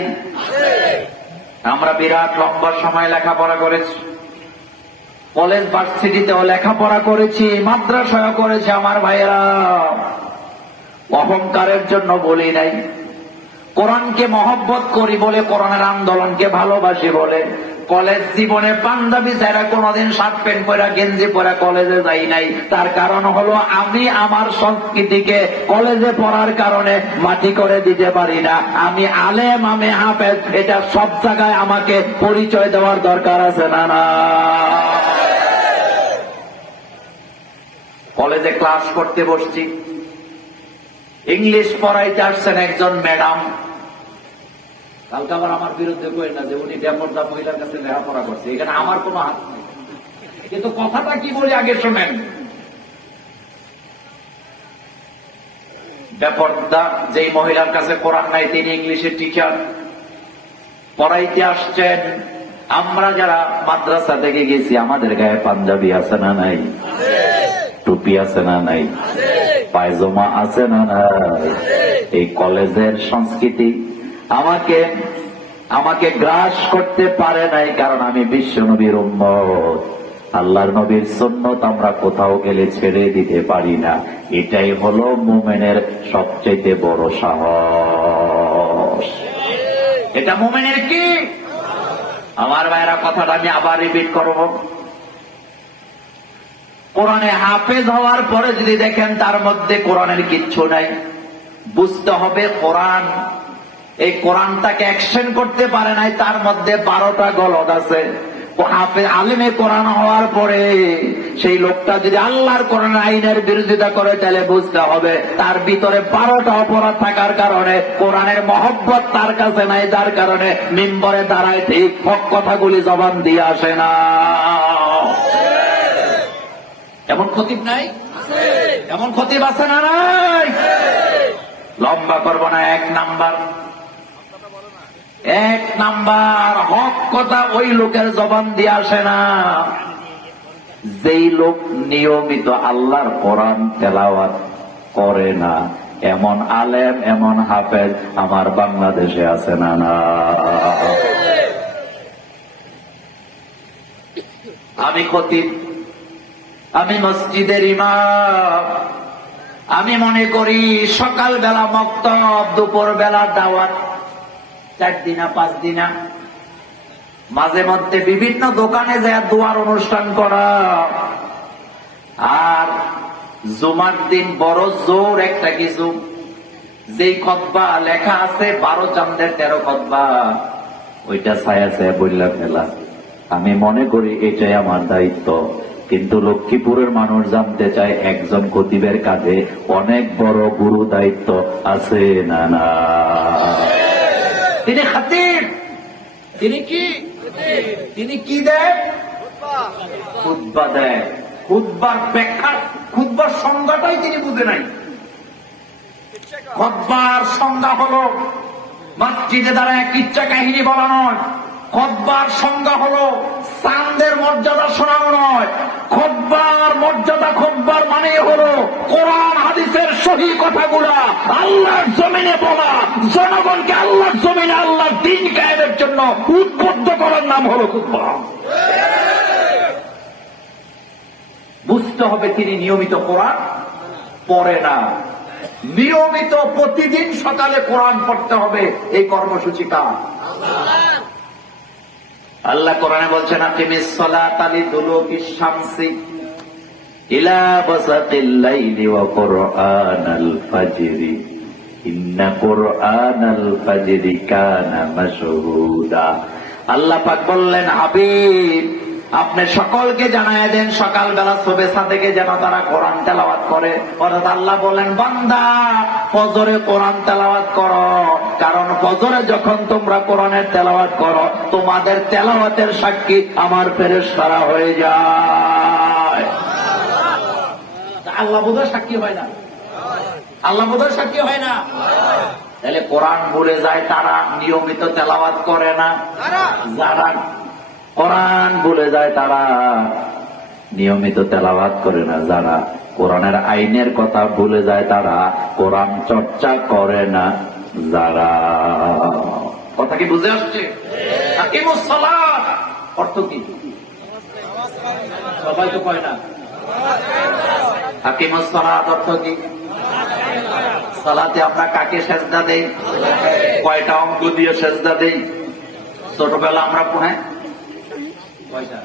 আমরা বিরাট লম্বা সময় লেখাপড়া করেছি, কলেজ ভার্সিটিতেও লেখাপড়া করেছি, মাদ্রাসায় করেছি আমার ভাইয়েরা। অহংকারের জন্য বলি নাই, কোরআনকে মহব্বত করি বলে, কোরআনের আন্দোলনকে ভালোবাসি বলে কলেজ জীবনে পাঞ্জাবি ছাড়া কোনোদিন শার্ট প্যান্ট পরা গেঞ্জি পরা কলেজে যাই নাই। তার কারণ হলো আমি আমার সংস্কৃতিকে কলেজে পড়ার কারণে মাটি করে দিতে পারি না। আমি আলেম, আমি হাফেজ, এটা সব জায়গায় আমাকে পরিচয় দেওয়ার দরকার আছে না না? কলেজে ক্লাস করতে বসছি, ইংলিশ পড়াইতে আসছেন একজন ম্যাডাম। কালকে আবার আমার বিরুদ্ধে কই না যে উনি বেপরদা মহিলার কাছে লেখাপড়া করছে, এখানে আমার কোনো হাত নেই। কিন্তু কথাটা কি বলি আগে শোনেন। বেপরদা যেই মহিলার কাছে কোরআন নাই, তিনি ইংলিশের টিচার, পড়াইতে আসছেন। আমরা যারা মাদ্রাসা থেকে গেছি, আমাদের গায়ে পাঞ্জাবি আছে না নাই? টুপি আছে না নাই? পায়জামা আছে না নাই? এই কলেজের সংস্কৃতি আমাকে গ্রাস করতে পারে নাই, কারণ আমি বিশ্ব নবীর উম্মত। আল্লাহর নবীর সুন্নত আমরা কোথাও গেলে ছেড়ে দিতে পারি না। এটাই হলো মুমিনের সবচেয়ে বড় সাহস। এটা মুমিনের কি? আমার ভাইরা, কথাটা আমি আবার রিপিট করব। কোরআনে হাফেজ হওয়ার পরে যদি দেখেন তার মধ্যে কোরআনের কিচ্ছু নাই, বুঝতে হবে কোরআন, এই কোরআনটাকে অ্যাকশন করতে পারে নাই, তার মধ্যে 12টা গলদ আছে। আলেমে কোরআন হওয়ার পরে সেই লোকটা যদি আল্লাহর কোরআন আইনের বিরোধিতা করে, তাহলে বুঝতে হবে তার ভিতরে 12টা অপরাধ থাকার কারণে কোরআনের মহব্বত তার কাছে নাই, যার কারণে মিম্বরে দাঁড়ায় ঠিক হক কথাগুলি জবান দিয়ে আসে না। এমন খতিব নাই? এমন খতিব আছে না নাই? লম্বা করব না। এক নাম্বার হক কথা ওই লোকের জবান দিয়ে আসে না যেই লোক নিয়মিত আল্লাহর কোরআন তেলাওয়াত করে না। এমন আলেম, এমন হাফেজ আমার বাংলাদেশে আছে না না? আমি খতিব, আমি মসজিদের ইমাম, আমি মনে করি সকালবেলা মক্তব, দুপুর বেলা দাওয়াত, 4 দিনা 5 দিনা, মাঝে মধ্যে বিভিন্ন দোকানে যায় দোয়ার অনুষ্ঠান করা, আর জুমার দিন বড় জোর একটা কিছু, যেই খুতবা লেখা আছে 12 চাঁদের 13 খুতবা, ওইটা ছায়া ছায়া বললা ফেলা। আমি মনে করি এটাই আমার দায়িত্ব। কিন্তু লক্ষ্মীপুরের মানুষ জানতে চায় একজন খতিবের কাঁধে অনেক বড় গুরু দায়িত্ব আছে না না? তিনি খতিব, তিনি কি? তিনি কি দেয়? খুতবা দেয়। খুতবার ব্যাখ্যা, খুতবার সংজ্ঞাটাই তিনি বুঝে নাই। খুতবার সংজ্ঞা হলো মসজিদে দাঁড়ায় কিচ্ছা কাহিনী বলা নয়। খুতবার সংজ্ঞা হলো চাঁদের মর্যাদা শোনানো নয়। খুতবার মর্যাদা, খুতবার মানে হলো কোরআন হাদিসের সহি কথাগুলা আল্লাহর জমিনে বলা, জনগণকে আল্লাহর জমিনে আল্লাহর দ্বীন কায়েমের জন্য উদ্বুদ্ধ করার নাম হলো খুতবা। বুঝতে হবে তিনি নিয়মিত কোরআন পড়ে না। নিয়মিত প্রতিদিন সকালে কোরআন পড়তে হবে, এই কর্মসূচিটা আল্লাহ কোরআনে বলছেন, আকিমিস সালাতা লিদুলুকিশ শামসি ইলা বাসাতিল লাইলি ওয়া কুরআনাল ফাজরি ইন্না কুরআনাল ফাজরি কানা মাশহুদা। আল্লাহ পাক বললেন, হাবিব আপনি সকলকে জানায় দেন সকালবেলা সুবহা থেকে যেন তারা কোরআন তেলাওয়াত করে। অর্থাৎ আল্লাহ বলেন, বান্দা ফজরে কোরআন তেলাওয়াত করো, কারণ ফজরে যখন তোমরা কোরআনের তেলাওয়াত করো, তোমাদের তেলাওয়াতের সাক্ষী আমার ফেরেশতারা হয়ে যায়। আল্লাহ বোধহয় সাক্ষী হয় না? আল্লাহ বোধহয় সাক্ষী হয় না? তাহলে কোরআন ভুলে যায় তারা নিয়মিত তেলাওয়াত করে না। যারা কোরআন ভুলে যায় তারা নিয়মিত তেলাওয়াত করে না। যারা কোরআনের আইনের কথা ভুলে যায় তারা কোরআন চর্চা করে না। যারা, কথা কি বুঝে আসছে? আকিমুস সালাত অর্থ কি? সবাই তো কয় না। আকিমুস সালাত অর্থ কি? সালাতে আমরা কাকে সেজদা দেই? কয়টা অঙ্গ দিয়ে সেজদা দেই? ছোটবেলা আমরা পড়াই কয়টা?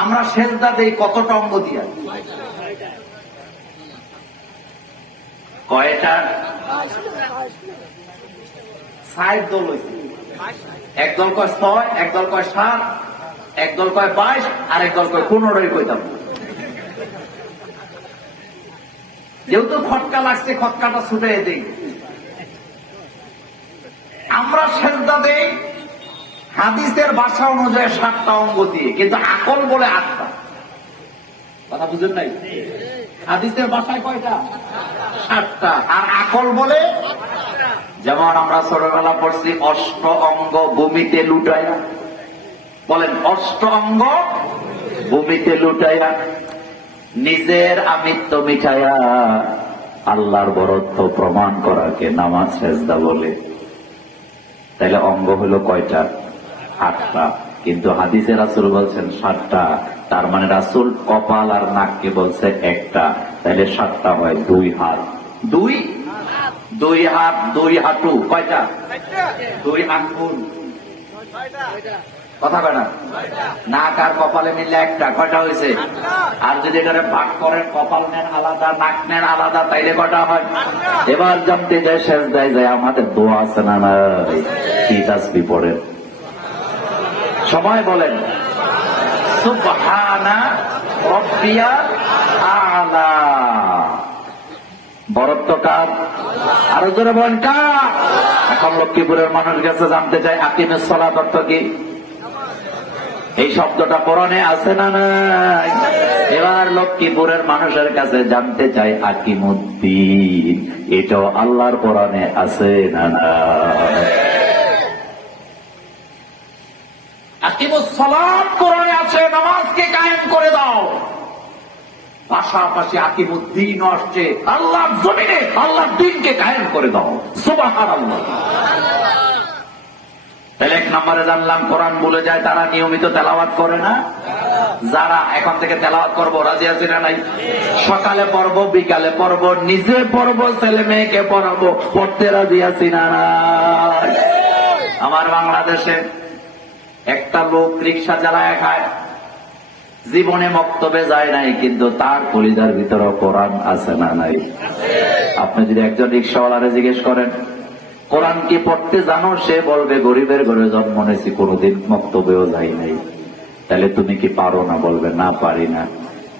আমরা সেজদা দেই কতটা অঙ্গ দিয়া? কয়টা? ৬০ দল হয়েছে। একদল কয় ৬, একদল কয় ৭, একদল কয় ২২, আর একদল কয় ১৫ কইতাম। যেহেতু খটকা লাগছে, খটকাটা ছুটে দেই। আমরা সেজদা দেই হাদিসের ভাষা অনুযায়ী ৭টা অঙ্গ দিয়ে, কিন্তু আকল বলে ৮টা। কথা বুঝেন নাই? হাদিসের ভাষায় কয়টা? ৭টা। আর আকল বলে, যেমন আমরা ছোটবেলা পড়ছি অষ্ট অঙ্গ ভূমিতে লুটাইয়া। বলেন, অষ্ট অঙ্গ ভূমিতে লুটাইয়া নিজের আমিত্ব মিটাইয়া আল্লাহর বরত্ব প্রমাণ করাকে নামাজ সেজদা বলে। তাহলে অঙ্গ হলো কয়টা? ৮টা। কিন্তু হাদিসে রাসূল বলছেন ৭টা। তার মানে রাসূল কপাল আর নাককে বলছে একটা, তাহলে ৭টা হয়। 2 হাত, 2 হাত, 2 হাঁটু, কয়টা? 2 আঙ্গুল, কথা কয় না? নাক আর কপালে মিললে একটা, কয়টা হয়েছে? আর যদি এটা ভাগ করেন, কপাল নেন আলাদা, নাক নেন আলাদা, তাইলে কয়টা হয়? এবার জানতে যায় সেজদায় যায় আমাদের দোয়া আছে না নাই? কি তাসবিহ পড়েন? সবাই বলেন সুবহানা রাব্বিয়াল আ'লা। বরত্ব কার? আরো জোরে বলেন কার? এখন লক্ষ্মীপুরের মানুষ কাছে জানতে চাই আকিমুস সালাত অর্থ কি? এই শব্দটা কোরআনে আছে না নাই? এবার লক্ষ্মীপুরের মানুষের কাছে জানতে চাই আকিমুদ্দিন এটাও আল্লাহর কোরআনে আছে না নাই? আকিমুস সালাত কোরআনে আছে, নামাজকে কায়েম করে দাও। পাশাপাশি আকিমুদ্দিন আসছে, আল্লাহর জমিনে আল্লাহর দ্বীনকে কায়েম করে দাও। সুবহানাল্লাহ। তাহলে ১ নম্বরে জানলাম কোরআন বলে যায় তারা নিয়মিত তেলাওয়াত করে না। যারা এখন থেকে তেলাওয়াত করবো রাজি আছি না নাই? সকালে পড়বো, বিকালে পড়বো, নিজে পড়বো, ছেলে মেয়েকে পড়াবো, পড়তে রাজি আছি না নাই? আমার বাংলাদেশে একটা লোক রিক্সা চালায় খায়, জীবনে মক্তবে যায় নাই, কিন্তু তার কলিজার ভিতরে কোরআন আছে না নাই? আপনি যদি একজন রিক্সাওয়ালারে জিজ্ঞেস করেন কোরআন কি পড়তে জানো, সে বলবে গরিবের ঘরে জন্ম নিয়েছি, কোনোদিন মক্তবেও যাই নাই। তাহলে তুমি কি পারো না? বলবে না, পারি না।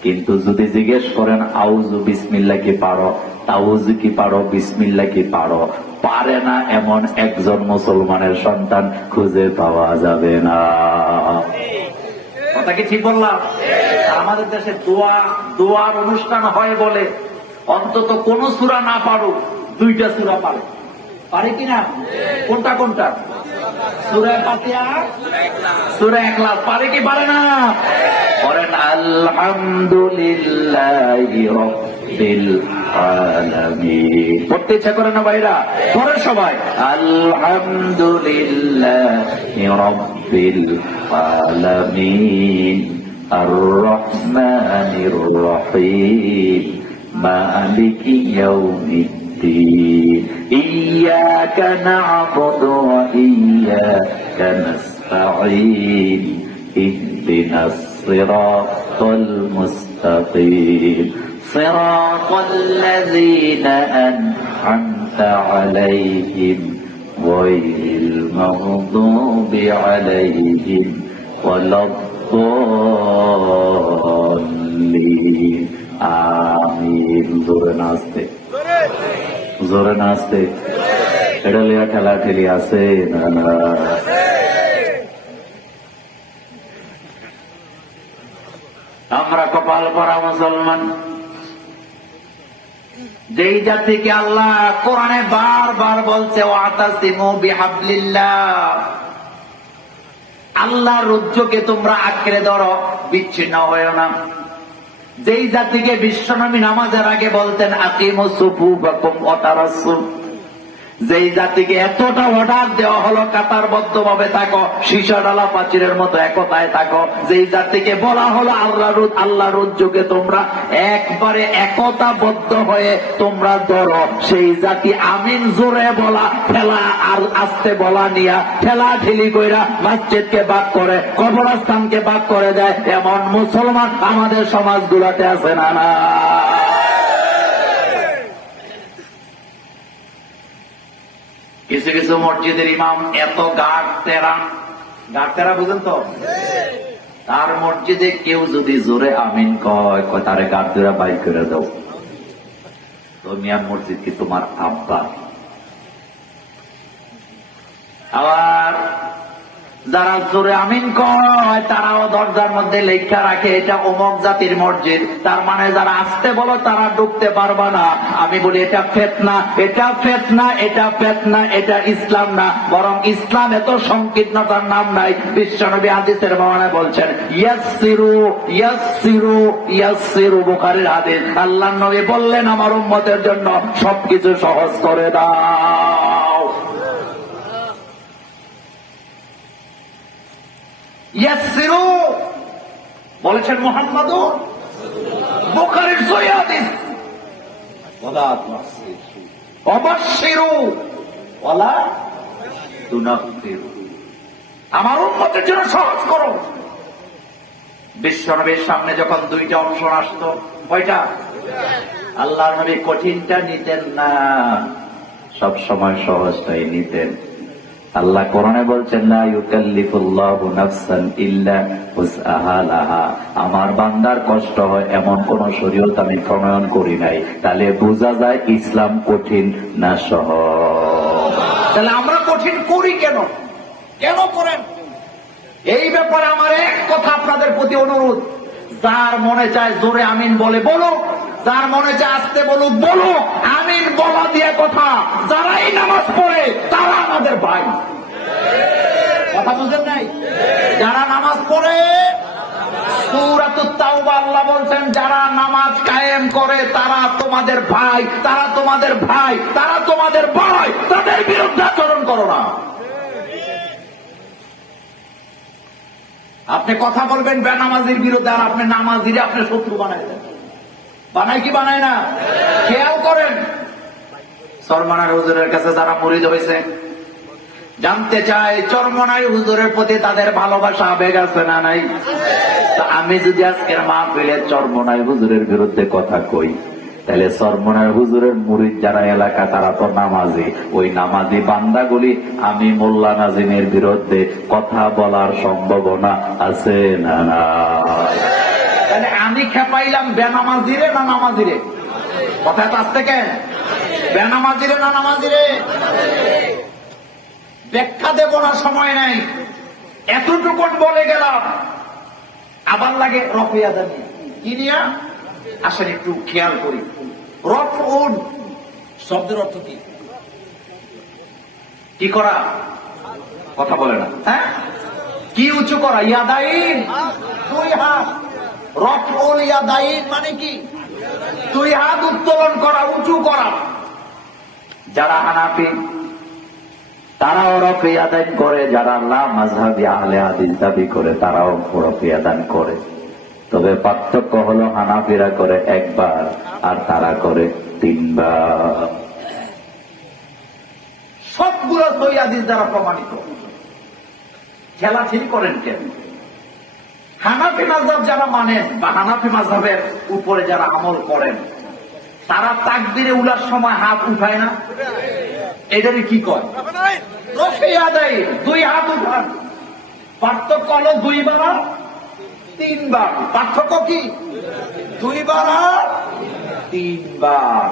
কিন্তু যদি জিজ্ঞেস করেন আউযু বিসমিল্লাহ কি পারো, তাউযু কি পারো, বিসমিল্লাহ কি পারো, পারে না এমন একজন মুসলমানের সন্তান খুঁজে পাওয়া যাবে না। কথা কি ঠিক বললাম? আমাদের দেশে দোয়ার অনুষ্ঠান হয় বলে অন্তত কোন সূরা না পারো 2টা সূরা পারে। পারে কিনা? কোনটা কোনটা? সূরা ফাতিহা, সূরা ইখলাস। পারে কি পারে না? বলেন আলহামদুলিল্লাহি রাব্বিল আলামিন। পড়তে ইচ্ছা করে না ভাইরা? পড়েন সবাই আলহামদুলিল্লাহি রাব্বিল আলামিন আর রহমানির রহিম মালিকি ইয়াউমিদ্দিন ইয়্যাকা না'বুদু ওয়া ইয়্যাকা নাস্তাঈন ইহদিনাস সিরাতাল মুস্তাকিম সিরাতাল্লাযীনা আন'আমতা আলাইহিম গায়রিল মাগদুবি আলাইহিম ওয়ালাদ-দাল্লিন। আমিন। জোরে নাচতে, জোরে নাচতে। এটা লিয়া ঠেলা ঠেলি আছে না না? আমরা কপাল পরা মুসলমান, যেই জাতিকে আল্লাহ কোরআনে বারবার বলছে ওয়াতাসিমু বিহাবলিল্লাহ, আল্লাহর রজ্জুকে তোমরা আঁকড়ে ধরো, বিচ্ছিন্ন হয়েও না। যেই জাতিকে বিশ্বনবী নামাজের আগে বলতেন আকিমুস সুফুফাকুম ওয়া তারাসসু, যেই জাতিকে এতটা অর্ডার দেওয়া হলো কাতারবদ্ধ ভাবে থাকো, সীসা ডালা প্রাচীরের মতো একতায় থাকো, যেই জাতিকে বলা হলো আল্লাহর যুগে তোমরা একবারে একতাবদ্ধ হয়ে তোমরা ধরো, সেই জাতি আমিন জোরে বলা ঠেলা আর আস্তে বলা নিয়া ঠেলা ঠেলি কইরা মসজিদকে বাদ করে কবরস্থানকে বাদ করে দেয়, এমন মুসলমান আমাদের সমাজগুলোতে আছে না? না, কিছু কিছু মসজিদের ইমাম এত গাঢ় তেরা বুঝেন তো, তার মসজিদে কেউ যদি জোরে আমিন কয় তারে গাঢ় তেরা বাইর করে দাও, তো মিয়ার মসজিদ কি তোমার আব্বা? আবার যারা জোরে আমিন কয় তারাও দরজার মধ্যে লেখা রাখে এটা অমুক জাতির মসজিদ, তার মানে যারা আসতে বলো তারা ঢুকতে পারবা না। আমি বলি এটা ফিতনা, এটা ফিতনা, এটা ফিতনা, এটা ইসলাম না, বরং ইসলাম এত সংকীর্ণতার নাম নাই। বিশ্বনবী হাদিসের বর্ণনায় বলছেন ইয়াসসিরু ইয়াসসিরু ইয়াসসিরু, বুখারীর হাদিস। আল্লাহর নবী বললেন আমার উম্মতের জন্য সবকিছু সহজ করে দাও। ইয়াসসিরু বলেছেন মুহাম্মদ, বুখারীর সহিহ হাদিস। ওয়ালা তুনাফিরু, ওয়াবাশশিরু ওয়ালা তুনাফিরু, আমার উম্মতের জন্য সহজ করো। বিশ্বনবীর সামনে যখন দুইটা অপশন আসতো, কয়টা? আল্লাহর নবী কঠিনটা নিতেন না, সব সময় সহজটাই নিতেন। আল্লাহ কোরআনে বলছেন লা ইউকাল্লিফুল্লাহু নাফসান ইল্লা উসআহা লাহা, আমার বান্দার কষ্ট হয় এমন কোন শরীয়ত আমি প্রণয়ন করি নাই। তাহলে বোঝা যায় ইসলাম কঠিন না সহজ। তাহলে আমরা কঠিন করি কেন? কেন করেন? এই ব্যাপারে আমার এক কথা আপনাদের প্রতি অনুরোধ, যার মনে চায় জোরে আমিন বলে বলো, যার মনে চায় আসতে বলুক বলো, আমিন বলা দিয়ে কথা। যারাই নামাজ পড়ে তারা আমাদের ভাই, কথা বুঝেন নাই? যারা নামাজ পড়ে, সূরাতুত তাওবা আল্লাহ বলছেন যারা নামাজ কায়েম করে তারা তোমাদের ভাই, তারা তোমাদের ভাই, তারা তোমাদের ভাই, তাদের বিরুদ্ধে আচরণ করো না। আপনি কথা বলবেন বেনামাজির বিরুদ্ধে, আর আপনি নামাজিরে আপনি শত্রু বানাই দেন। বানায় কি বানায় না? খেয়াল করেন, চরমনাই হুজুরের কাছে যারা মুরিদ হয়েছে জানতে চায় চরমনাই হুজুরের প্রতি তাদের ভালোবাসা আবেগ আছে না নাই? আমি যদি আজকের মাহফিলে চরমনাই হুজুরের বিরুদ্ধে কথা কই, তাহলে চরমনাই হুজুরের মুরিদ যারা এলাকা তারা তো নামাজি, ওই নামাজি বান্দাগুলি আমি মোল্লা নাজিমের বিরুদ্ধে কথা বলার সম্ভাবনা আছে না? না, তাহলে আমি খেপাইলাম বেনামাজিরে না নামাজিরে? কথা তো আসতে কেন? বেনামাজিরে না নামাজিরে? ব্যাখ্যা দেব না, সময় নাই, এতটুকু বলে গেলাম। আবার লাগে রফিয়া দানি কি নিয়া আসেন একটু খেয়াল করি। রফউন শব্দের অর্থ কি? কি করা? কথা বলে না, হ্যাঁ? কি উঁচু করা? ইয়াদাইন, দুই হাত। রফউল ইয়াদাইন মানে কি? দুই হাত উত্তোলন করা, উঁচু করা। যারা হানাফি তারাও রফিয়া দান করে, যারা লা মাযহাবি আহলে হাদিস দাবি করে তারাও রফিয়া দান করে। তবে পার্থক্য হলো হানাফিরা করে একবার আর তারা করে তিনবার। সবগুলো সহিহ হাদিস দ্বারা প্রমাণিত। খেলাখেলি করেন কেন? হানাফি মাযহাব যারা মানেন বা হানাফি মাযহাবের উপরে যারা আমল করেন তারা তাকবীরে উলার সময় হাত উঠায় না? এটারে কি কয়? রফিয়া দাইন, দুই হাত উঠান। পার্থক্য হলো দুইবার আর তিনবার। পার্থক্য কি? দুইবার আর তিনবার।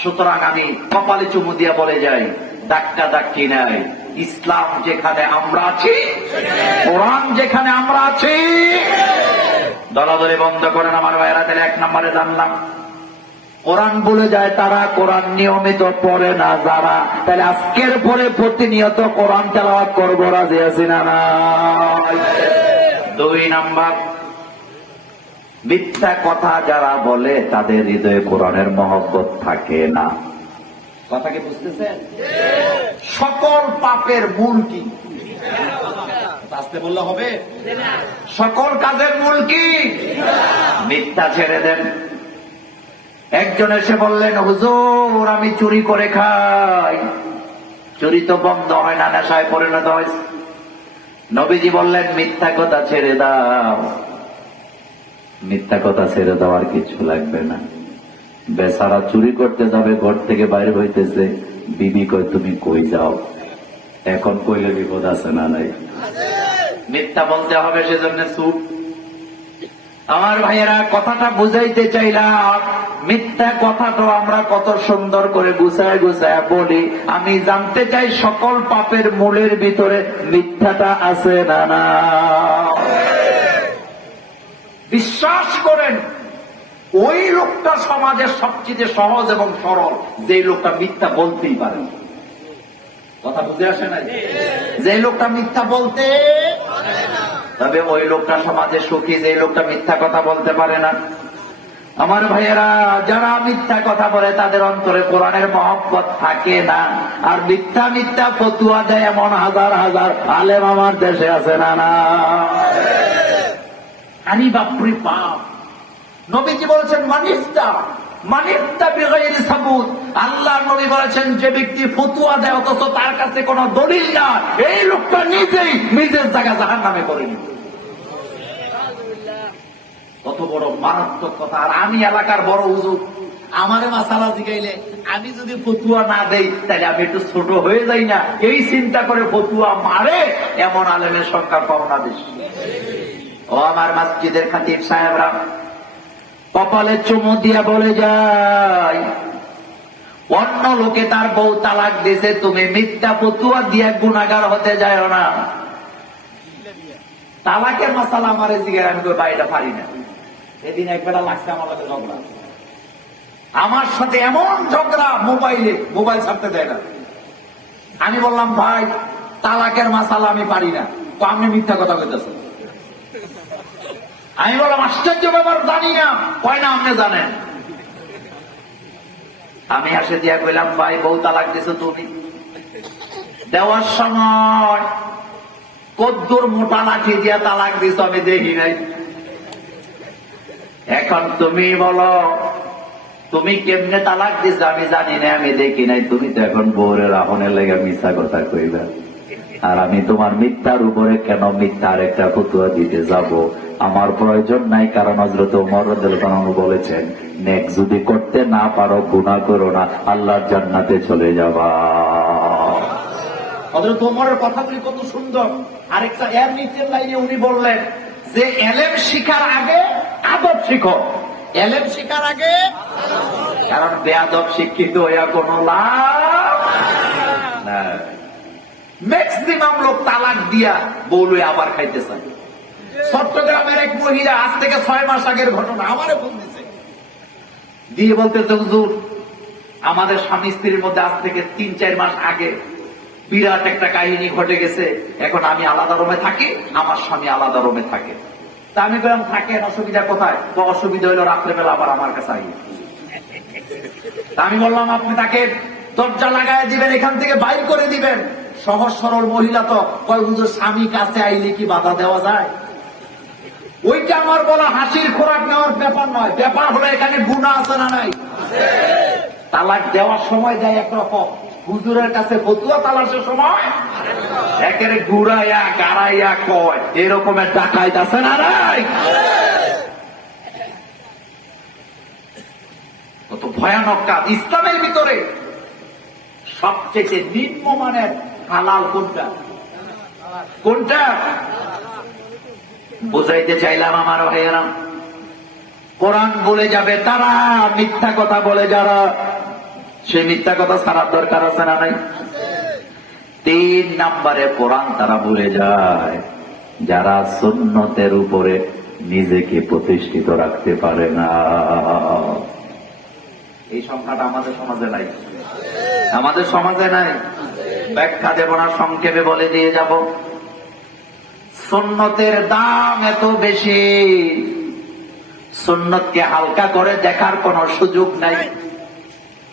সুতরাং আমি কপালে চুমু দিয়া বলে যাই, ধাক্কা ধাক্কি নাই। ইসলাম যেখানে আমরা আছি, কোরআন যেখানে আমরা আছি, দলাদলি বন্ধ করেন আমার ভাইয়েরা। তাহলে এক নম্বরে জানলাম কোরআন বলে যায় তারা কোরআন নিয়মিত পড়ে না যারা। তাহলে আজকের পরে প্রতিনিয়ত কোরআন তেলাওয়াত করবো, রাজি আছি না? দুই নাম্বার, মিথ্যা কথা যারা বলে তাদের হৃদয়ে কোরআনের মহব্বত থাকে না। কথা কি বুঝতেছেন? সকল পাপের মূল কি? আসতে বললে হবে? সকল কাজের মূল কি? মিথ্যা ছেড়ে দেন। একজন এসে বললেন, হুজুর আমি চুরি করে খাই। চুরি তো বন্ধ হয় না, নেশায় পরিণত হয়েছে। নবীজি বললেন, মিথ্যা কথা ছেড়ে দাও। মিথ্যা কথা ছেড়ে দেওয়ার কিছু লাগবে না। বেচারা চুরি করতে যাবে, ঘর থেকে বাইরে হইতেছে, বিবি কয় তুমি কই যাও? এখন কইলে বিপদ আছে না নাই? মিথ্যা বলতে হবে, সেজন্য চুপ। আমার ভাইয়েরা, কথাটা বুঝাইতে চাইলাম, মিথ্যা কথা তো আমরা কত সুন্দর করে গুছায় গুছায় বলি। আমি জানতে চাই সকল পাপের মূলের ভিতরে মিথ্যাটা আছে না না? বিশ্বাস করেন, ওই লোকটা সমাজের সবচেয়ে সহজ এবং সরল, যে লোকটা মিথ্যা বলতেই পারে। কথা বুঝে আসে না? যে লোকটা মিথ্যা বলতে, তবে ওই লোকটা সমাজে সুখী, যে লোকটা মিথ্যা কথা বলতে পারে না। আমার ভাইয়েরা, যারা মিথ্যা কথা বলে তাদের অন্তরে কোরআনের মহব্বত থাকে না, আর মিথ্যা মিথ্যা ফতুয়া দেয় এমন হাজার হাজার আলেম আমার দেশে আছে না না? আনি বাপরি পাপ। নবীজি বলেছেন, মানিফতা বিগাইরি সাবুত। আল্লাহর নবী বলেছেন, যে ব্যক্তি ফতুয়া দেয় অথচ তার কাছে কোনো দলিল না, এই লোকটা নিজেই নিজের জায়গা জাহান্নামে করে নিবে। কত বড় মারাত্মক কথা। আর আমি এলাকার বড় হুজুর, আমারে মাসালা জিগাইলে আমি যদি ফতুয়া না দেই তাহলে আমি একটু ছোট হয়ে যাই না, এই চিন্তা করে ফতুয়া মারে এমন আলেমের সংখ্যা কম না বেশি। ও আমার মসজিদের খতিব সাহেবরা, কপালে চুমু দিয়া বলে যায়, অন্য লোকে তার বউ তালাক দিয়েছে, তুমি মিথ্যা ফতুয়া দিয়ে গুনাহগার হতে যায় না। তালাকের মাসালা আমারে জিজ্ঞাসা, আমি বাইরে পারি না। এদিন একবার লাগছে আমার সাথে ঝগড়া, আমার সাথে এমন ঝগড়া, মোবাইল ছাড়তে দেয় না। আমি বললাম, ভাই তালাকের মাসালা আমি পারি না। তো আপনি মিথ্যা কথা কইতেছেন। আমি বললাম, আশ্চর্য ব্যাপার, জানি না। কয় না, আপনি জানেন। আমি আসে দিয়া কইলাম, ভাই বউ তালাক দিছো তুমি, দেওয়ার সময় কদ্দুর মোটা লাঠি দিয়া তালাক দিছো আমি দেখি নাই। এখন তুমি বলো, তুমি কেমনে তালাক দিছো আমি জানি না, আমি দেখি নাই। তুমি তো এখন বউরের রাহনের লেগে মিথ্যা কথা কইবা, আর আমি তোমার মিথ্যার উপরে কেন মিথ্যা আরেকটা ফতুয়া দিতে যাব? আমার প্রয়োজন নাই। কারণ হযরত ওমর রাদিয়াল্লাহু আনহু বলেছেন, নেক যদি করতে না পারো গুনাহ করো না, আল্লাহর জান্নাতে চলে যাবা। হযরত ওমরের কথাগুলি কত সুন্দর। আরেকটা এর নিচের লাইনে উনি বললেন যে, এলেম শিখার আগে আদব শিখো। এলেম শিখার আগে, কারণ বেয়াদব শিক্ষিত হইয়া কোনো লাভ নাই। ম্যাক্সিমাম লোক তালাক দিয়া বউলুই আবার খাইতে চায়। চট্টগ্রামের এক মহিলা, আজ থেকে 6 মাস আগের ঘটনা, আমারে ফোন দিছে, দিয়ে বলতেছে, হুজুর আমাদের স্বামী স্ত্রীর মধ্যে আজ থেকে 3-4 মাস আগে বিরাট একটা কাহিনী ঘটে গেছে। এখন আমি আলাদা রুমে থাকি, আমার স্বামী আলাদা রুমে থাকে। তা আমি বললাম, থাকেন, অসুবিধা কোথায়? তো অসুবিধা হইলো রাত্রেবেলা আবার আমার কাছে আইয়ে। তা আমি বললাম, আপনি তাকে দরজা লাগায় দিবেন, এখান থেকে বাইর করে দিবেন। সহজ সরল মহিলা তো কয়, হুজুর স্বামী কাছে আইলে কি বাধা দেওয়া যায়? ওইটা আমার বলা হাসির খোরাক নেওয়ার ব্যাপার নয়। ব্যাপার হলো এখানে গুনাহ আছে না নাই? তালাক দেওয়ার সময় দেয় একরকম, হুজুরের কাছে ফতুয়া তালাশের সময় একেবারে ঘুরাইয়া গাড়াইয়া কয়, এরকমের ডাকাইত আছে না নাই? কত ভয়ানক কাজ। ইসলামের ভিতরে সবচেয়ে নিম্নমানের হালাল কোনটা? কোনটা বুঝাইতে চাইলাম আমার ভাইয়েরা। কোরআন বলে যাবে তারা মিথ্যা কথা বলে, যারা সেই মিথ্যা কথা ছাড়ার দরকার আছে না নাই? 3 নম্বরে কোরআন তারা বলে যায় যারা সুন্নতের উপরে নিজেকে প্রতিষ্ঠিত রাখতে পারে না। এই সংখ্যাটা আমাদের সমাজে নাই, আমাদের সমাজে নাই। ব্যাখ্যা দেব না, সংক্ষেপে বলে দিয়ে যাব। সুন্নতের দাম এত বেশি, সুন্নতকে হালকা করে দেখার কোন সুযোগ নাই।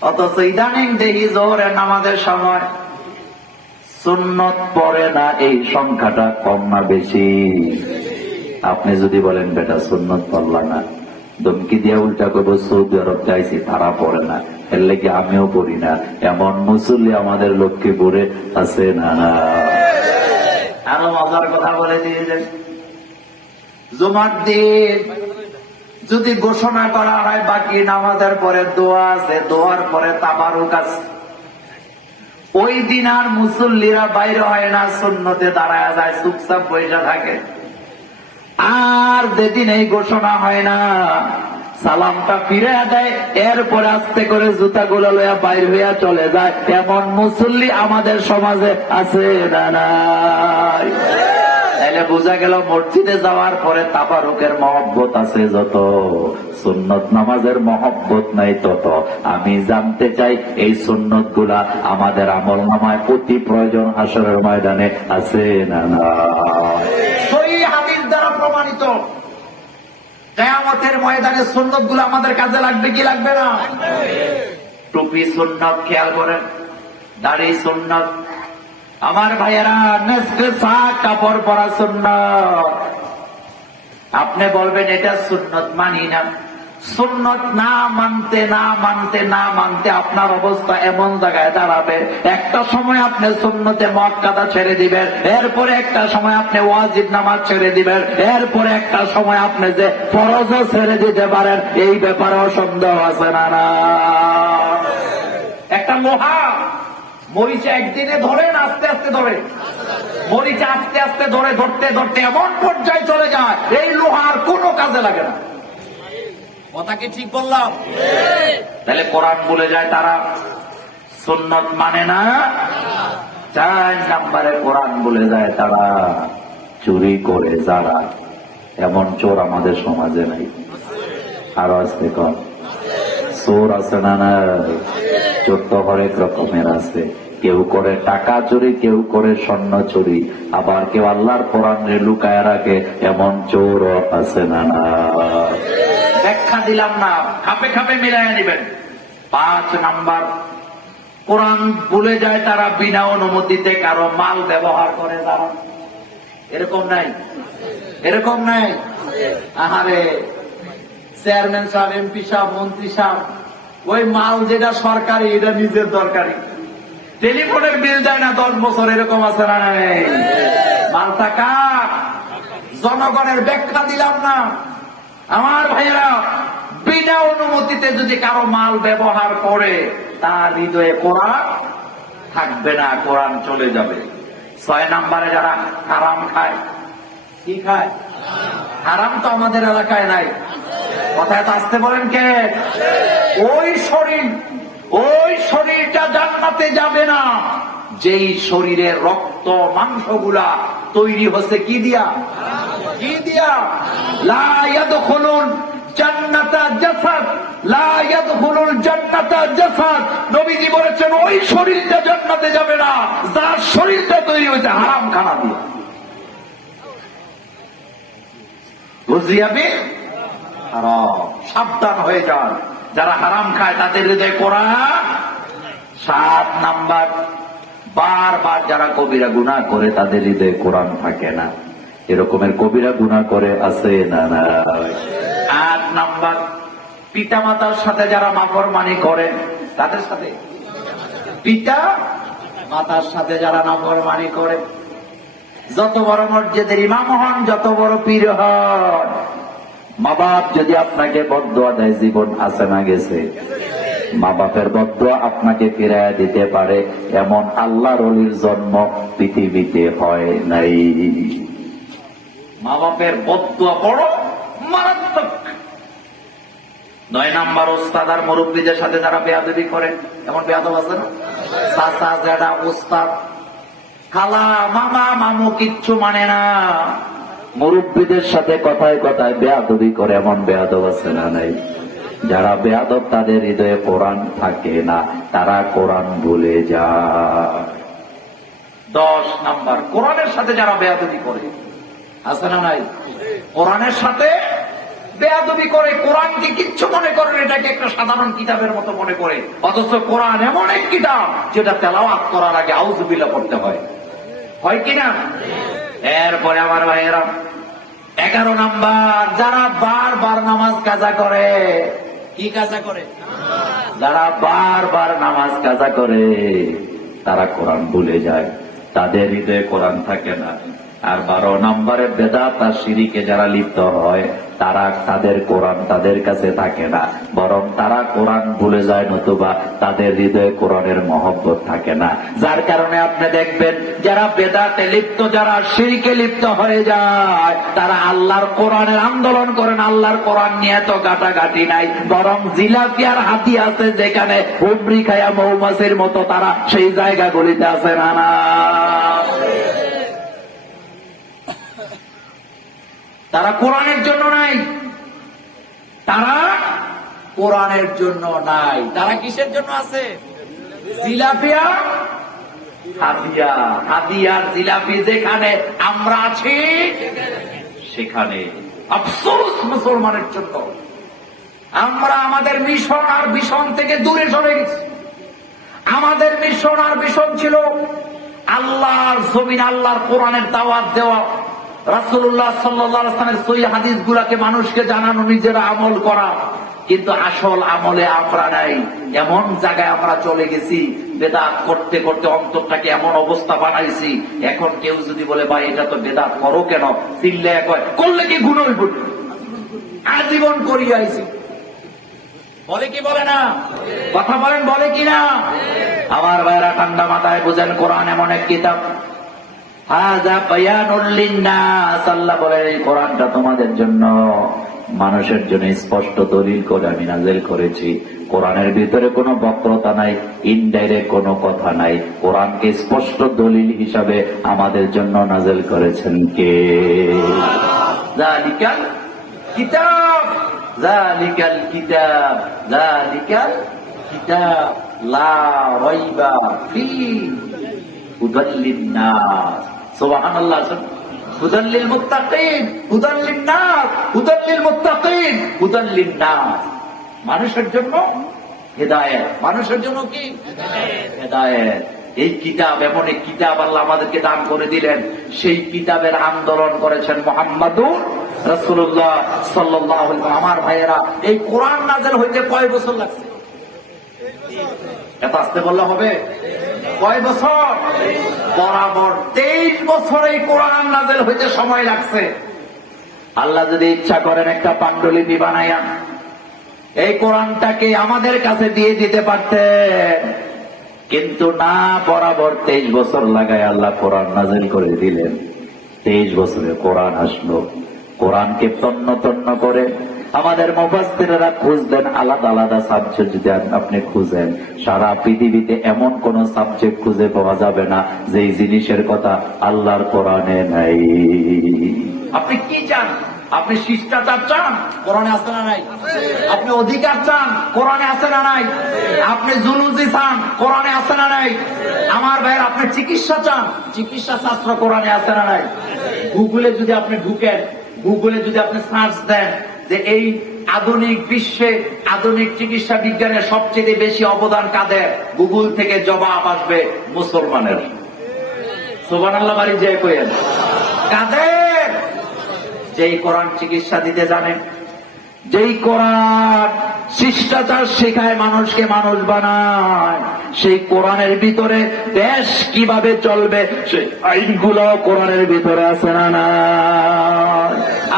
অথচ ইদানিং দেখি জোহরের নামাজের সময় সুন্নত পড়ে না, এই সংখ্যাটা কম না বেশি? আপনি যদি বলেন বেটা সুন্নত পড়লা না, ধমকি দিয়ে উল্টা করবো সৌদি আরব যাইছি তারা পড়ে না, এর লেগে আমিও পড়ি না, এমন মুসল্লি আমাদের লক্ষ্মীপুরে আছে না? আরো মজার কথা বলে দিয়েছেন, জুমার দিন যদি ঘোষণা করা হয় বাকি নামাজের পরে দোয়া আছে, দোয়ার পরে তাবারুক আছে, ওই দিন আর মুসল্লিরা বাইরে হয় না, সুন্নতে দাঁড়ায় যায়, চুপচাপ বসে থাকে। আর যেদিন এই ঘোষণা হয় না, সালামটা ফিরে দেয়, এরপরে আস্তে করে জুতাগুলো লইয়া বাইর হইয়া চলে যায়, এমন মুসল্লি আমাদের সমাজে আছে না নাই? তাইলে বোঝা গেল মসজিদে যাওয়ার পরে তাবারুকের মহব্বত আছে যত, সুন্নত নামাজের মহব্বত নাই তত। আমি জানতে চাই এই সুন্নত গুলা আমাদের আমল নামায় অতি প্রয়োজন, হাসরের ময়দানে আছে না নাই? সহিহ হাদিস দ্বারা প্রমাণিত, কিয়ামতের ময়দানে সুন্নত গুলো আমাদের কাজে লাগবে কি লাগবে না? টুপি সুন্নত, খেয়াল করেন, দাড়ি সুন্নত, আমার ভাইয়েরা নেসফে সাক কাপড় পরা সুন্নত। আপনি বলবেন এটা সুন্নত মানি না, সুন্নত না মানতে না মানতে না মানতে আপনার অবস্থা এমন জায়গায় দাঁড়াবে, একটা সময় আপনি সুন্নতে মুআক্কাদা ছেড়ে দিবেন, এরপরে একটা সময় আপনি ওয়াজিব নামাজ ছেড়ে দিবেন, এরপরে একটা সময় আপনি যে ফরজও ছেড়ে দিতে পারেন, এই ব্যাপারেও সন্দেহ আছে না? না, একটা লোহা মরিচা একদিনে ধরে না আস্তে আস্তে ধরে, মরিচা আস্তে আস্তে ধরে ধরতে ধরতে এমন পর্যায়ে চলে যায় এই লোহার কোনো কাজে লাগে না। কথা কি ঠিক বললাম? তাহলে কোরআন বলে যায় তারা সুন্নত মানে না। 4 নম্বরে কোরআন বলে যায় তারা চুরি করে যারা, এমন চোর আমাদের সমাজে নাই, আরো আসতে কম চোর আছে না? নাই, চোর তো হরেক রকমের আছে, কেউ করে টাকা চুরি, কেউ করে স্বর্ণ চুরি, আবার কেউ আল্লাহর কোরআন লুকায় রাখে, এমন চোর আছে না? না, ব্যাখ্যা দিলাম না, খাপে খাপে মিলাই নিবেন। 5 নাম্বার, কোরআন বলে যায় তারা বিনা অনুমতিতে কারো মাল ব্যবহার করে তারা। এরকম নাই? এরকম নাই? আহারে, চেয়ারম্যান সাহেব, এমপি সাহেব, মন্ত্রী সাহেব, ওই মাল যেটা সরকারি এটা নিজের দরকারি, টেলিফোনের বিল দেয় না 10 বছর, এরকম আছে না? নাই, মালটা কার? জনগণের। ব্যাখ্যা দিলাম না আমার ভাইয়েরা, বিনা অনুমতিতে যদি কারো মাল ব্যবহার করে তার হৃদয়ে কোরআন থাকবে না, কোরআন চলে যাবে। 6 নম্বরে যারা হারাম খায়, কি খায়? হারাম তো আমাদের এলাকায় নাই, কথায় তো আসতে বলেন কে? ওই শরীরটা জান্নাতে যাবে না যেই শরীরের রক্ত মাংসগুলা তৈরি হচ্ছে কি দিয়া? কি দিয়া? লা ইয়াদখুলুল জান্নাতা জাসাদ, লা ইয়াদখুলুল জান্নাতা জাসাদ। নবীজি বলেছেন ওই শরীরটা জান্নাতে যাবে না যার শরীরটা তৈরি হয়েছে হারাম খানা দিয়ে। বুঝিয়াবি হারাম, সাবধান হয়ে যান, যারা হারাম খায় তাদের হৃদয়ে কোরআন। 7 নাম্বার, বারবার যারা কবিরা গুনাহ করে তাদের হৃদয়ে কোরআন থাকে না, এরকমের কবিরা গুনাহ করে আছে না? না। 8 নাম্বার, পিতা মাতার সাথে যারা নাফরমানি করে, তাদের সাথে পিতা মাতার সাথে যারা নাফরমানি করে, যত বড় মসজিদের ইমাম হন, যত বড় পীর হন, মা বাপ যদি আপনাকে বদদুয়া দেয়, জীবন আছে না গেছে? মা বাপের বদদুয়া আপনাকে ফিরাইয়া দিতে পারে এমন আল্লাহর ওলির জন্ম পৃথিবীতে হয় নাই। মা বাপের বদদুয়া বড় মারাত্মক। 9 নাম্বার, ওস্তাদ আর মুরব্বীদের সাথে যারা বেয়াদবি করে, এমন বেয়াদব আছে না? চাচা, জ্যাঠা, ওস্তাদ, খালা, মামা, মামু কিচ্ছু মানে না, মুরব্বীদের সাথে কথায় কথায় বেয়াদবি করে, এমন বেয়াদব আছে না? নাই। যারা বেয়াদব তাদের হৃদয়ে কোরআন থাকে না, তারা কোরআন ভুলে যায়। 10 নাম্বার, কোরআনের সাথে যারা বেয়াদবি করে, আছে না? নাই। কোরআনের সাথে বেয়াদবি করে, কোরআনকে কিচ্ছু মনে করেন এটাকে একটা সাধারণ কিতাবের মতো মনে করে, অথচ কোরআন এমন এক কিতাব যেটা তেলাওয়াত করার আগে আউযুবিল্লাহ পড়তে হয়, হয় কিনা? এরপরে আমার ভাইয়েরা 11 নাম্বার, যারা বারবার নামাজ কাজা করে। কি কাজা করে? যারা বারবার নামাজ কাজা করে তারা কোরআন ভুলে যায়, তাদের হৃদয়ে কোরআন থাকে না। আর 12 নম্বরে বেদাত আর শিরিকে যারা লিপ্ত হয় তারা, তাদের কোরআন তাদের কাছে থাকে না, বরং তারা কোরআন ভুলে যায়, নতুবা তাদের হৃদয়ে কোরআনের মহব্বত থাকে না। যার কারণে আপনি দেখবেন যারা বেদাতে লিপ্ত, যারা শিরিকে লিপ্ত হয়ে যায়, তারা আল্লাহর কোরআনের আন্দোলন করেন, আল্লাহর কোরআন নিয়ে তো গাটাগাটি নাই, বরং জিলাপি আর হাতি আছে যেখানে হুমরি খায়া মৌমাছির মতো তারা সেই জায়গাগুলিতে আছে। না, তারা কোরআনের জন্য নাই, তারা কোরআনের জন্য নাই, তারা কিসের জন্য আছে? জিলাপিয়া হাদিয়া, হাদিয়ার জিলাপি যেখানে আমরা আছি সেখানে। আফসোস মুসলমানের জন্য, আমরা আমাদের মিশন আর ভিশন থেকে দূরে সরে গেছি। আমাদের মিশন আর ভিশন ছিল আল্লাহর জমিন, আল্লাহর কোরআনের দাওয়াত দেওয়া, রাসূলুল্লাহ সাল্লাল্লাহু আলাইহি ওয়াসাল্লামের সহিহ হাদিসগুলোকে মানুষকে জানানো, নিজেরা আমল করা। কিন্তু আসল আমলে আমরা নাই, এমন জায়গায় আমরা চলে গেছি, বেদাত করতে করতে অন্তরটাকে এমন অবস্থা বানাইছি, এখন কেউ যদি বলে ভাই এটা তো বেদাত করো কেন, চিল্লায় কয় করলে কি গুনাহ হইব? আজীবন করি আইছি, বলে কি বলে না? কথা বলেন, বলে কি না? আমার ভাইরা ঠান্ডা মাথায় বুঝেন, কোরআন এমন এক কিতাব, হাযা বায়ানুল লিন্নাস, আল্লাহ বলে এই কোরআনটা তোমাদের জন্য, মানুষের জন্য স্পষ্ট দলিল করে আমি নাযিল করেছি। কোরআনের ভিতরে কোনো বক্রতা নাই, ইনডাইরেক্ট কোনো কথা নাই, কোরআনকে স্পষ্ট দলিল হিসাবে আমাদের জন্য নাযিল করেছেন কে? যালিকাল কিতাব, যালিকাল কিতাব, যালিকাল কিতাব লা রাইবা ফিহি হুদাল লিন্নাস। সুবহানাল্লাহ। হুদাল লিল মুত্তাকিন, হুদাল লিন্নাস, হুদাল লিল মুত্তাকিন, হুদাল লিন্নাস। মানুষের জন্য হেদায়েত, মানুষের জন্য কি? হেদায়েত। এই কিতাব এমন এক কিতাব আল্লাহ আমাদেরকে দান করে দিলেন, সেই কিতাবের আন্দোলন করেছেন মুহাম্মাদুর রাসূলুল্লাহ সাল্লাল্লাহু আলাইহি ওয়াসাল্লাম। আমার ভাইয়েরা, এই কোরআন নাযিল হইতে কয় বছর লাগছে? এত আসতে বললে হবে? কয় বছর? বরাবর 23 বছর এই কোরআন নাযিল হইতে সময় লাগছে। আল্লাহ যদি ইচ্ছা করেন একটা পাণ্ডুলিপি বানাইয়া এই কোরআনটাকে আমাদের কাছে দিয়ে দিতে পারতেন, কিন্তু না, বরাবর 23 বছর লাগায় আল্লাহ কোরআন নাযিল করে দিলেন। 23 বছরে কোরআন আসলো। কোরআনকে তন্ন তন্ন করে আমাদের মুফাসসিররা খুঁজলেন, আলাদা আলাদা সাবজেক্ট যদি আপনি খুঁজেন, সারা পৃথিবীতে এমন কোন সাবজেক্ট খুঁজে পাওয়া যাবে না যেই জিনিসের কথা আল্লাহর কোরআনে নাই। আপনি কি চান? আপনি শিষ্টাচার চান? কোরআনে আছে না নাই? আপনি অধিকার চান? কোরআনে আছে না নাই? আপনি জুলুজি চান? কোরআনে আছে না নাই? আমার ভাইয়ের, আপনি চিকিৎসা চান? চিকিৎসা শাস্ত্র কোরআনে আছে না নাই? গুগলে যদি আপনি ঢুকেন, গুগলে যদি আপনি সার্চ দেন যে এই আধুনিক বিশ্বে আধুনিক চিকিৎসা বিজ্ঞানের সবচেয়ে বেশি অবদান কাদের, গুগল থেকে জবাব আসবে মুসলমানের। সুবহানাল্লাহ বাড়ি যে কইেন কাদের? যেই কোরআন চিকিৎসা দিতে জানে, যেই কোরআন শিষ্টাচার শেখায়, মানুষকে মানুষ বানায়, সেই কোরআনের ভিতরে দেশ কিভাবে চলবে সেই আইনগুলো কোরআনের ভিতরে আছে না না?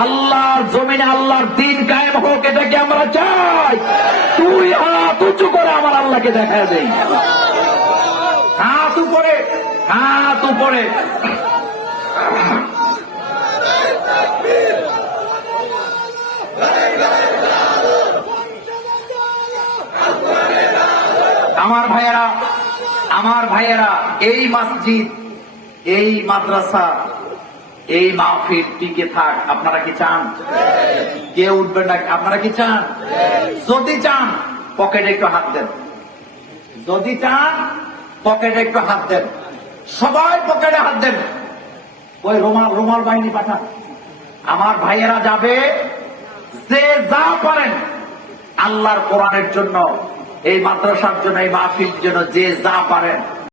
আল্লাহর জমিনে আল্লাহর দ্বীন কায়েম হোক, এটা কি আমরা চাই? তুই হাত উঁচু করে আমার আল্লাহকে দেখা দেই, হাত উপরে, হাত উপরে। আমার ভাইয়েরা, আমার ভাইয়েরা, এই মসজিদ, এই মাদ্রাসা, এই মাহফিল টিকে থাক, আপনারা কি চান? কে উঠবেন না? আপনারা কি চান? যদি চান পকেটে একটু হাত দেন, যদি চান পকেটে একটু হাত দেন, সবাই পকেটে হাত দেন। ওই রুমাল, রুমাল বাহিনী পাঠান। আমার ভাইয়েরা যাবে, যে যা পারেন আল্লাহর কোরআনের জন্য, এই মাদ্রাসার জন্য, এই মাহফিলের জন্য যে যা পারেন